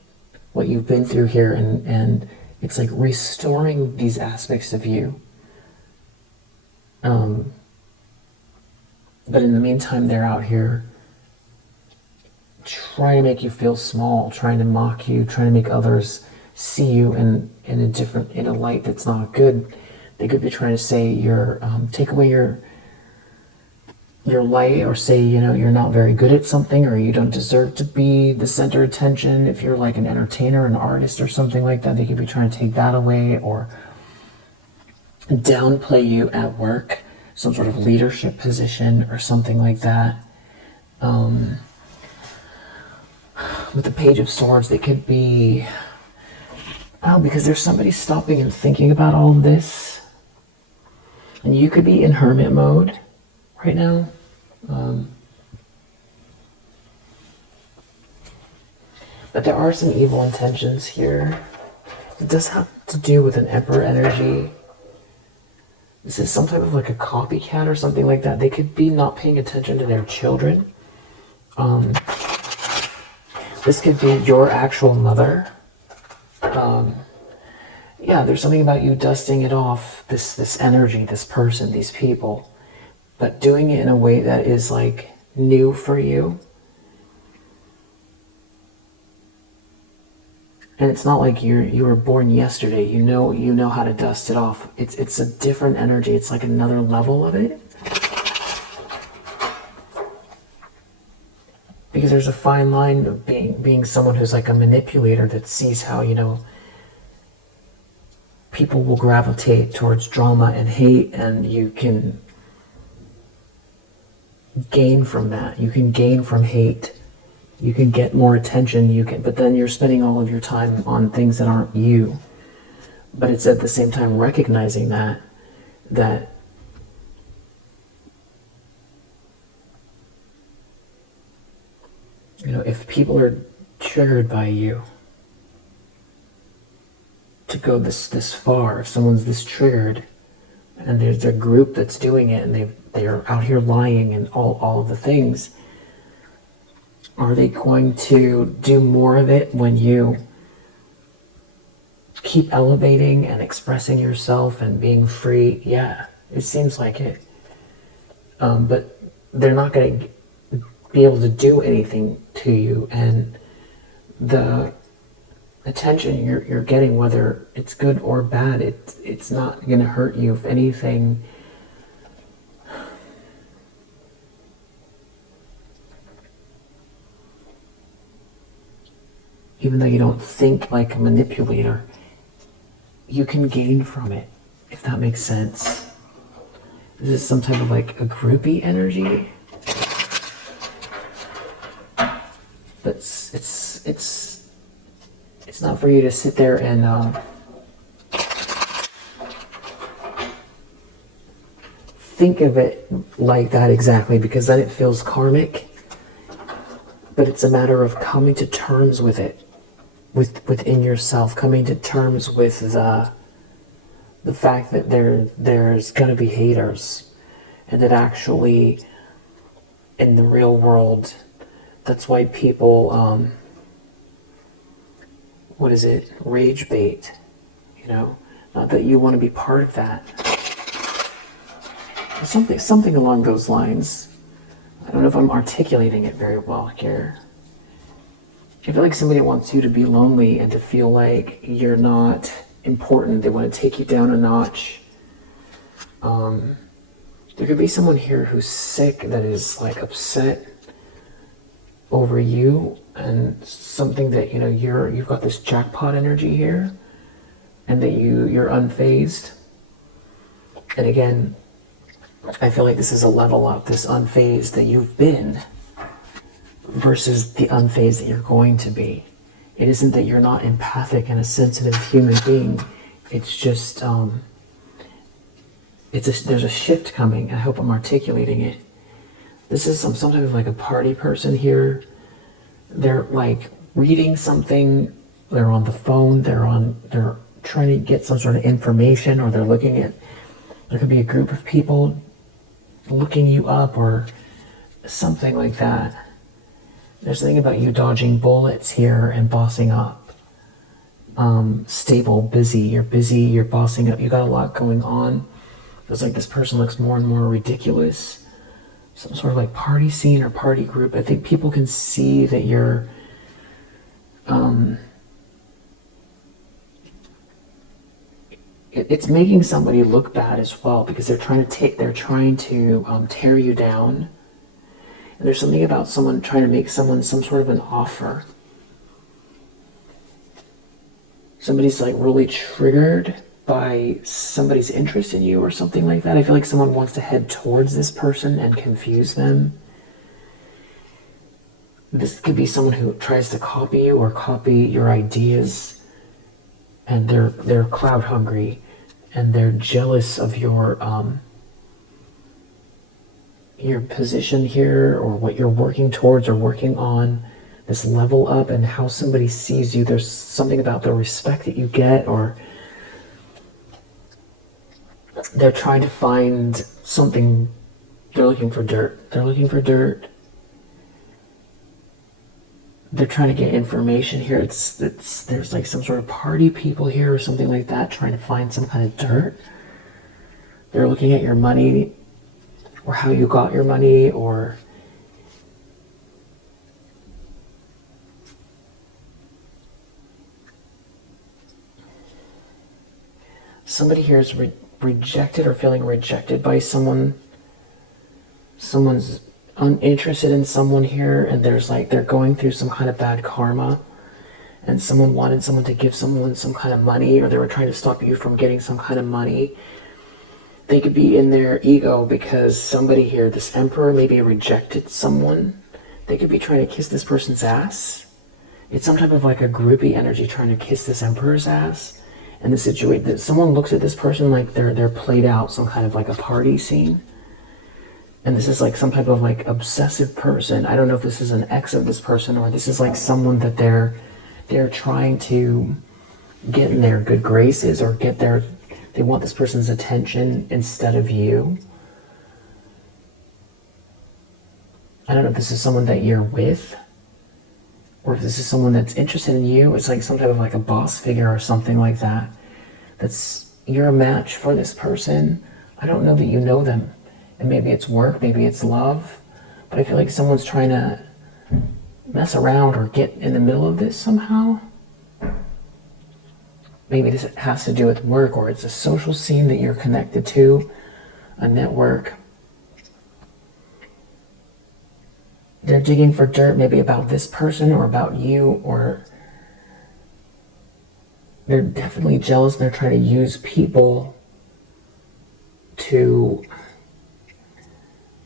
what you've been through here, and it's like restoring these aspects of you. But in the meantime, they're out here trying to make you feel small, trying to mock you, trying to make others see you in a light that's not good. They could be trying to say take away your light, or say, you know, you're not very good at something, or you don't deserve to be the center of attention. If you're like an entertainer, an artist or something like that, they could be trying to take that away, or downplay you at work, some sort of leadership position or something like that. With the Page of Swords, they could be, because there's somebody stopping and thinking about all of this. And you could be in hermit mode right now. But there are some evil intentions here. It does have to do with an Emperor energy. This is some type of like a copycat or something like that. They could be not paying attention to their children. This could be your actual mother. Yeah, there's something about you dusting it off, this energy, this person, these people, but doing it in a way that is like new for you. And it's not like you were born yesterday. You know how to dust it off. It's a different energy. It's like another level of it. Because there's a fine line of being someone who's like a manipulator that sees how, people will gravitate towards drama and hate, and you can gain from that. You can gain from hate. You can get more attention, but then you're spending all of your time on things that aren't you. But it's at the same time recognizing that if people are triggered by you to go this far, if someone's this triggered, and there's a group that's doing it, and they're out here lying and all of the things, are they going to do more of it when you keep elevating and expressing yourself and being free? Yeah, it seems like it. But they're not going to be able to do anything to you, and the attention you're getting, whether it's good or bad, it's not going to hurt you. If anything, even though you don't think like a manipulator, you can gain from it, if that makes sense. This is some type of like a groupie energy. But it's not for you to sit there and think of it like that exactly, because then it feels karmic. But it's a matter of coming to terms with it, within yourself, coming to terms with the fact that there's gonna be haters, and that actually in the real world, that's why people rage bait, not that you want to be part of that, something along those lines. I don't know if I'm articulating it very well here. I feel like somebody wants you to be lonely and to feel like you're not important. They want to take you down a notch. There could be someone here who's sick, that is like upset over you, and something that you've got this jackpot energy here, and that you're unfazed. And again, I feel like this is a level up, this unfazed that you've been versus the unfazed that you're going to be. It isn't that you're not empathic and a sensitive human being. It's just there's a shift coming. I hope I'm articulating it. This is some type of like a party person here. They're like reading something. They're on the phone. They're trying to get some sort of information, or they're looking at. There could be a group of people looking you up, or something like that. There's something about you dodging bullets here and bossing up. Stable, busy. You're bossing up. You got a lot going on. Feels like this person looks more and more ridiculous. Some sort of like party scene or party group. I think people can see that you're it's making somebody look bad as well, because they're trying to tear you down. And there's something about someone trying to make someone some sort of an offer. Somebody's like really triggered by somebody's interest in you or something like that. I feel like someone wants to head towards this person and confuse them. This could be someone who tries to copy you or copy your ideas, and they're cloud hungry, and they're jealous of your position here, or what you're working towards or working on, this level up, and how somebody sees you. There's something about the respect that you get, or they're trying to find something. They're looking for dirt. They're looking for dirt. They're trying to get information here. There's like some sort of party people here or something like that, trying to find some kind of dirt. They're looking at your money, or how you got your money, or somebody here is rejected or feeling rejected by someone. Someone's uninterested in someone here, and they're going through some kind of bad karma, and someone wanted someone to give someone some kind of money, or they were trying to stop you from getting some kind of money. They could be in their ego because somebody here, this emperor, maybe rejected someone. They could be trying to kiss this person's ass. It's some type of like a groupie energy trying to kiss this emperor's ass. And the situation that someone looks at this person like they're played out, some kind of like a party scene. And this is like some type of like obsessive person. I don't know if this is an ex of this person, or this is like someone that they're trying to get in their good graces, or they want this person's attention instead of you. I don't know if this is someone that you're with, or if this is someone that's interested in you. It's like some type of like a boss figure or something like that. You're a match for this person. I don't know that you know them. And maybe it's work, maybe it's love, but I feel like someone's trying to mess around or get in the middle of this somehow. Maybe this has to do with work, or it's a social scene that you're connected to, a network. They're digging for dirt, maybe about this person or about you, or they're definitely jealous. They're trying to use people to...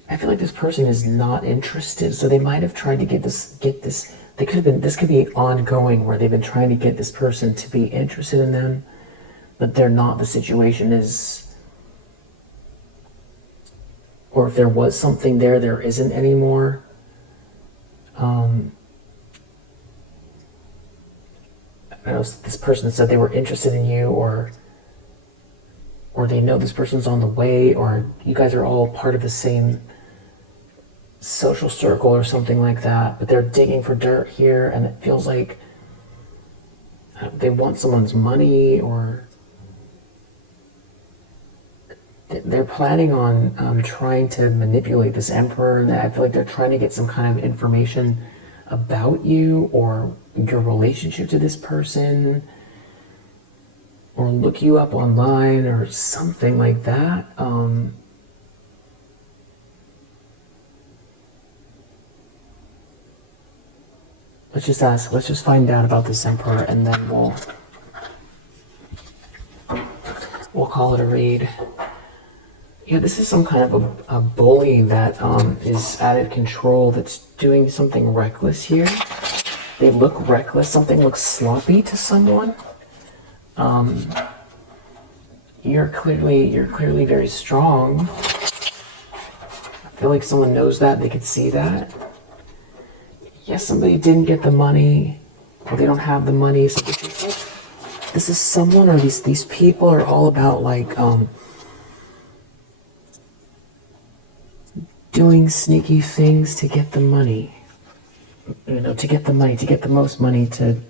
I feel like this person is not interested, so they might have tried to get this. This could be ongoing, where they've been trying to get this person to be interested in them, but they're not. The situation is, or if there was something there, there isn't anymore. I don't know, this person said they were interested in you, or they know this person's on the way, or you guys are all part of the same social circle or something like that, but they're digging for dirt here, and it feels like they want someone's money, or they're planning on trying to manipulate this emperor, and I feel like they're trying to get some kind of information about you or your relationship to this person, or look you up online or something like that. Let's just find out about this emperor, and then we'll call it a read. Yeah, this is some kind of a bully that is out of control, that's doing something reckless here. They look reckless, something looks sloppy to someone. You're clearly very strong. I feel like someone knows that, they could see that. Yes, somebody didn't get the money, or they don't have the money. So this is someone, or these people are all about like doing sneaky things to get the money. To get the most money, to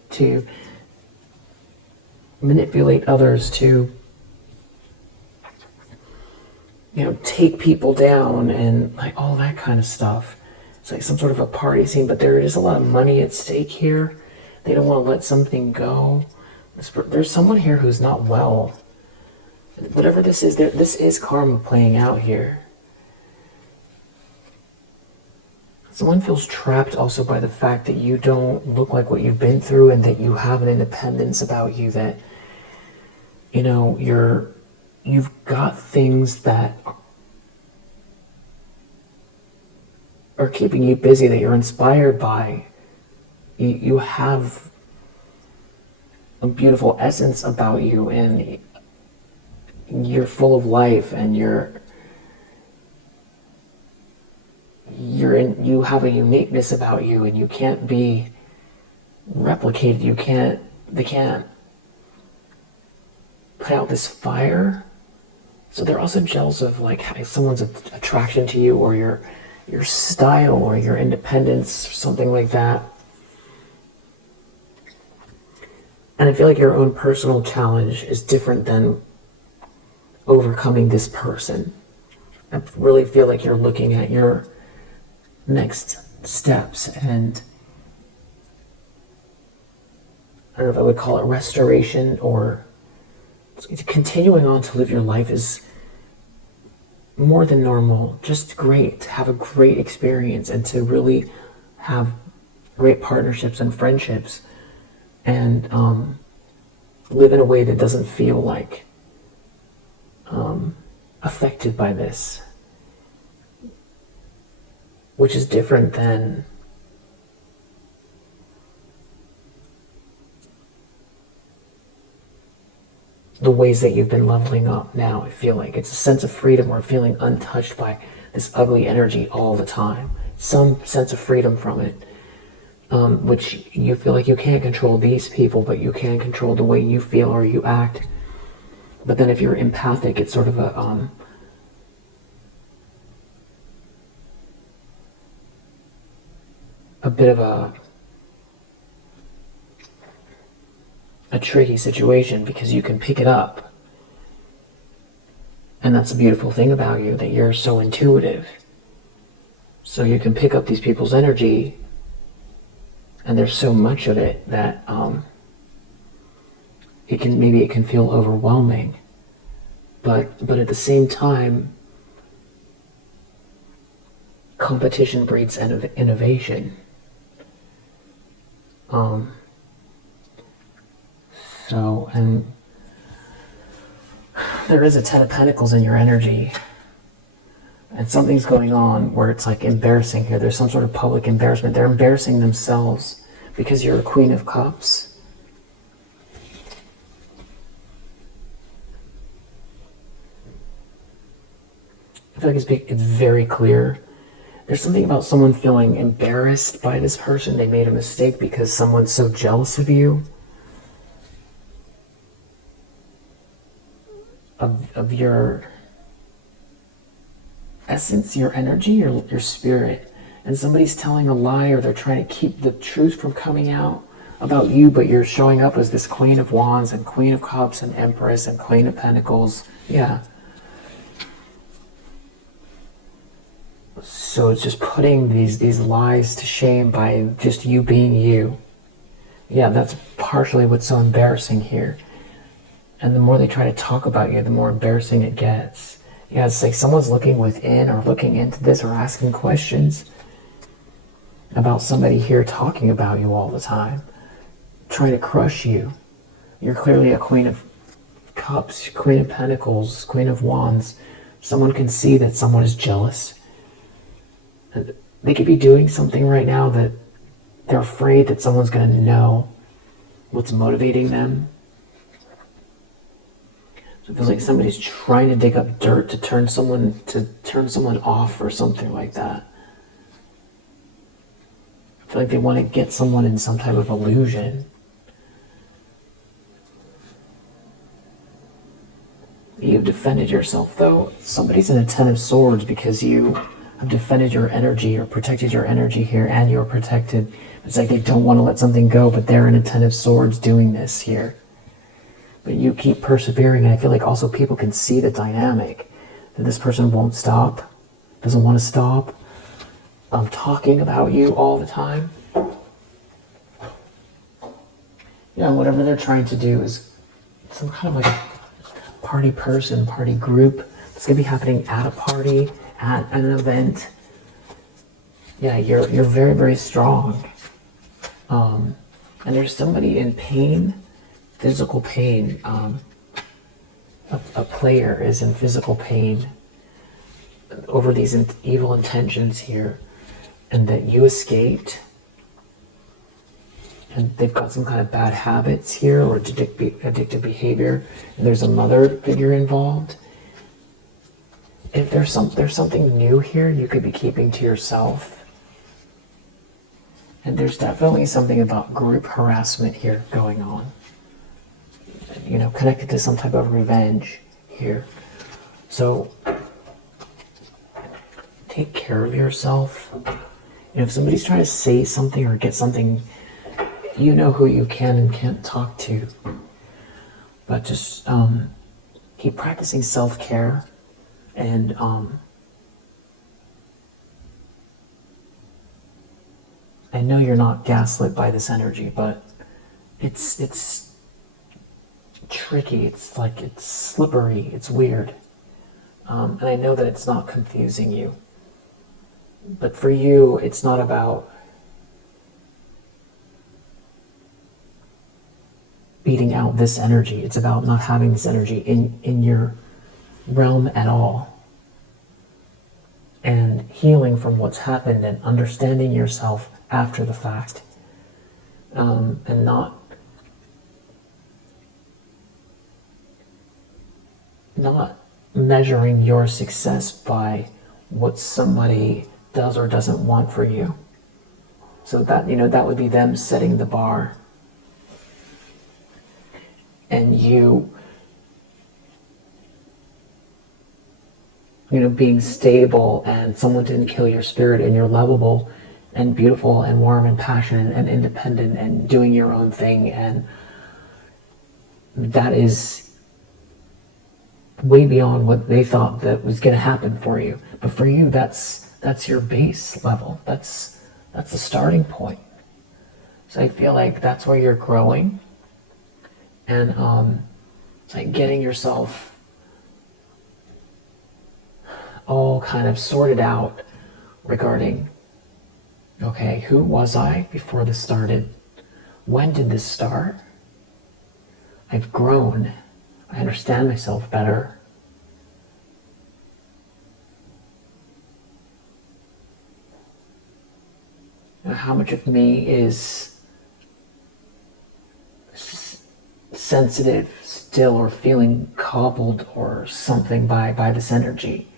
manipulate others, to take people down, and like all that kind of stuff. It's like some sort of a party scene, but there is a lot of money at stake here. They don't want to let something go. There's someone here who's not well. Whatever this is, this is karma playing out here. Someone feels trapped also by the fact that you don't look like what you've been through, and that you have an independence about you that you've got things that are keeping you busy, that you're inspired by. You have a beautiful essence about you, and you're full of life, and you have a uniqueness about you, and you can't be replicated. They can't put out this fire. So they're also jealous of like someone's attraction to you, or your style, or your independence, or something like that. And I feel like your own personal challenge is different than overcoming this person. I really feel like you're looking at your next steps, and I don't know if I would call it restoration, or continuing on to live your life is more than normal. Just great to have a great experience, and to really have great partnerships and friendships, and live in a way that doesn't feel like affected by this, which is different than the ways that you've been leveling up now. I feel like it's a sense of freedom, or feeling untouched by this ugly energy all the time. Some sense of freedom from it, which you feel like you can't control these people, but you can control the way you feel or you act. But then if you're empathic, it's sort of a bit of a tricky situation, because you can pick it up. And that's the beautiful thing about you, that you're so intuitive. So you can pick up these people's energy, and there's so much of it that it can feel overwhelming. But at the same time, competition breeds innovation. And there is a 10 of Pentacles in your energy, and something's going on where it's like embarrassing here. There's some sort of public embarrassment. They're embarrassing themselves because you're a Queen of Cups. I feel like it's very clear. There's something about someone feeling embarrassed by this person. They made a mistake because someone's so jealous of you, of your essence, your energy, your spirit. And somebody's telling a lie, or they're trying to keep the truth from coming out about you, but you're showing up as this Queen of Wands and Queen of Cups and Empress and Queen of Pentacles. Yeah. So it's just putting these lies to shame by just you being you. Yeah, that's partially what's so embarrassing here. And the more they try to talk about you, the more embarrassing it gets. Yeah, it's like someone's looking within, or looking into this, or asking questions about somebody here talking about you all the time, trying to crush you. You're clearly a Queen of Cups, Queen of Pentacles, Queen of Wands. Someone can see that someone is jealous. They could be doing something right now that they're afraid that someone's going to know what's motivating them. So it feels like somebody's trying to dig up dirt to turn someone off, or something like that. I feel like they want to get someone in some type of illusion. You've defended yourself, though. Somebody's in a 10 of Swords because you have defended your energy, or protected your energy here, and you're protected. It's like they don't want to let something go, but they're in a 10 of Swords doing this here. But you keep persevering, and I feel like also people can see the dynamic, that this person won't stop, doesn't want to stop. Talking about you all the time. Yeah, whatever they're trying to do is some kind of like a party person, party group. It's going to be happening at a party, at an event. Yeah, you're very, very strong. And there's somebody in pain, physical pain. a player is in physical pain over these evil intentions here, and that you escaped, and they've got some kind of bad habits here or addictive behavior, and there's a mother figure involved. If there's something new here you could be keeping to yourself. And there's definitely something about group harassment here going on. You know, connected to some type of revenge here. So take care of yourself. And if somebody's trying to say something or get something, you know who you can and can't talk to. But just keep practicing self-care. And I know you're not gaslit by this energy, but it's tricky. It's slippery. It's weird. And I know that it's not confusing you. But for you, it's not about beating out this energy. It's about not having this energy in your realm at all, and healing from what's happened and understanding yourself after the fact, and not measuring your success by what somebody does or doesn't want for you. So that, that would be them setting the bar, and you being stable, and someone didn't kill your spirit, and you're lovable and beautiful and warm and passionate and independent and doing your own thing, and that is way beyond what they thought that was going to happen for you. But for you, that's your base level. That's the starting point. So I feel like that's where you're growing, and it's like getting yourself all kind of sorted out regarding, okay, who was I before this started? When did this start? I've grown. I understand myself better. How much of me is sensitive still, or feeling cobbled or something by this energy?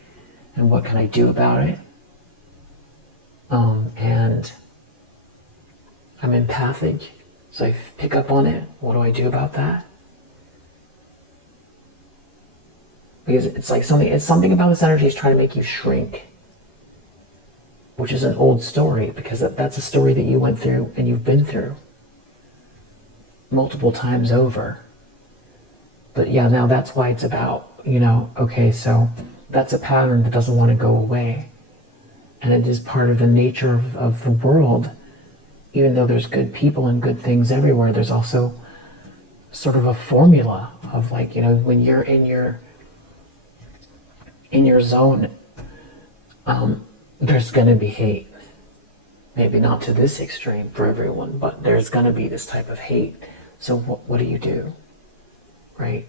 And what can I do about it? And I'm empathic, so I pick up on it. What do I do about that? Because it's like something about this energy is trying to make you shrink, which is an old story, because that's a story that you went through and you've been through multiple times over. But yeah, now that's why it's about, okay, so that's a pattern that doesn't want to go away. And it is part of the nature of the world. Even though there's good people and good things everywhere, there's also sort of a formula of when you're in your zone, there's going to be hate. Maybe not to this extreme for everyone, but there's going to be this type of hate. So what do you do? Right?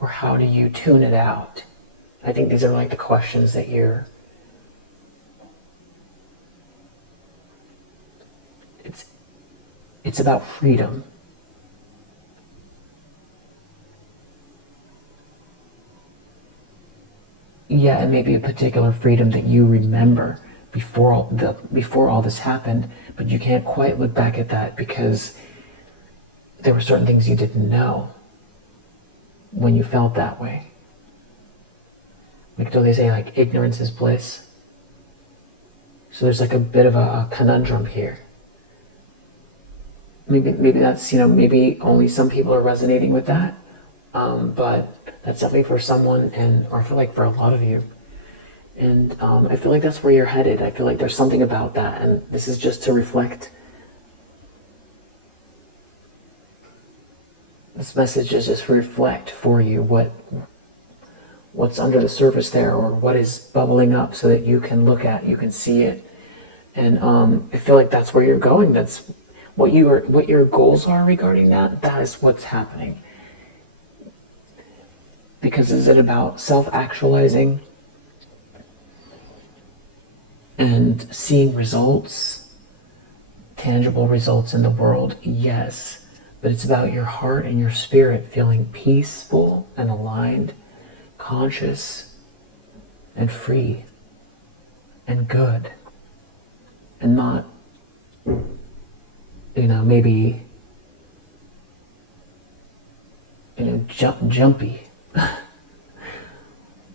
Or how do you tune it out? I think these are the questions that it's about freedom. Yeah, and maybe a particular freedom that you remember before all this happened, but you can't quite look back at that because there were certain things you didn't know when you felt that way. Don't they say ignorance is bliss? So there's a bit of a conundrum here. Maybe that's, maybe only some people are resonating with that, but that's definitely for someone, or I feel like for a lot of you. And I feel like that's where you're headed. I feel like there's something about that, and this is just to reflect. This message is just to reflect for you what's under the surface there, or what is bubbling up, so that you can can see it. And I feel like that's where you're going. That's what your goals are regarding that. That is what's happening. Because is it about self-actualizing and seeing results, tangible results in the world? Yes. But it's about your heart and your spirit feeling peaceful and aligned, conscious and free and good. And not, maybe, jumpy.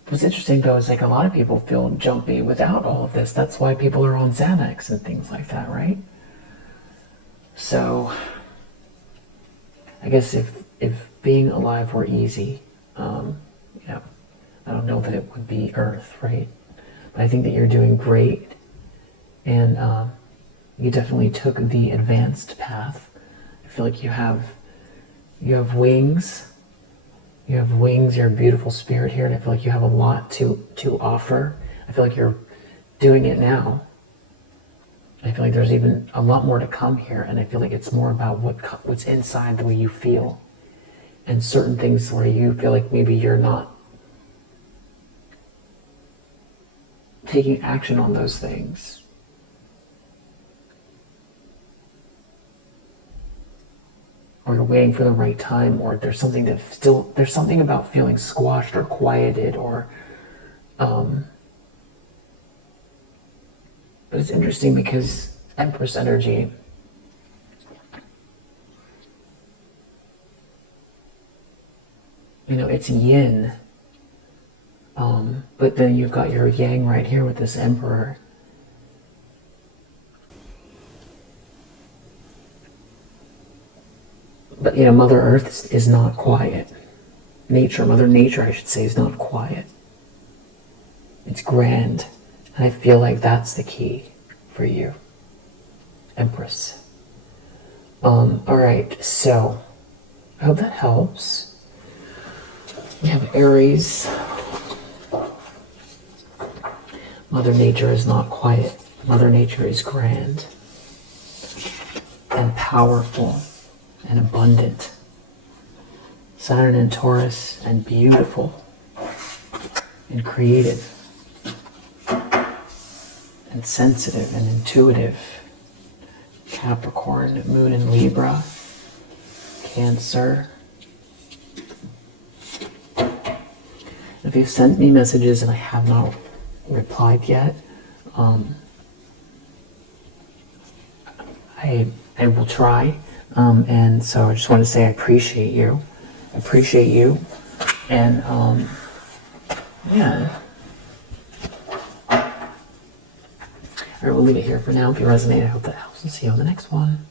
What's interesting though is like a lot of people feel jumpy without all of this. That's why people are on Xanax and things like that, right? So I guess if being alive were easy, I don't know that it would be Earth, right? But I think that you're doing great, and you definitely took the advanced path. I feel like you have wings. You have wings, you're a beautiful spirit here, and I feel like you have a lot to offer. I feel like you're doing it now. I feel like there's even a lot more to come here, and I feel like it's more about what's inside, the way you feel. And certain things where you feel like maybe you're not taking action on those things. Or you're waiting for the right time, or there's something about feeling squashed or quieted, or but it's interesting because Empress energy, it's yin, but then you've got your yang right here with this Emperor. But Mother Earth is not quiet. Mother Nature, I should say, is not quiet. It's grand. And I feel like that's the key for you, Empress. Alright, so I hope that helps. We have Aries. Mother Nature is not quiet. Mother Nature is grand and powerful and abundant. Saturn and Taurus, and beautiful and creative and sensitive and intuitive. Capricorn, Moon in Libra, Cancer. If you've sent me messages and I have not replied yet, I will try. And so I just want to say I appreciate you. And yeah. Alright, we'll leave it here for now. If you resonate, I hope that helps. And see you on the next one.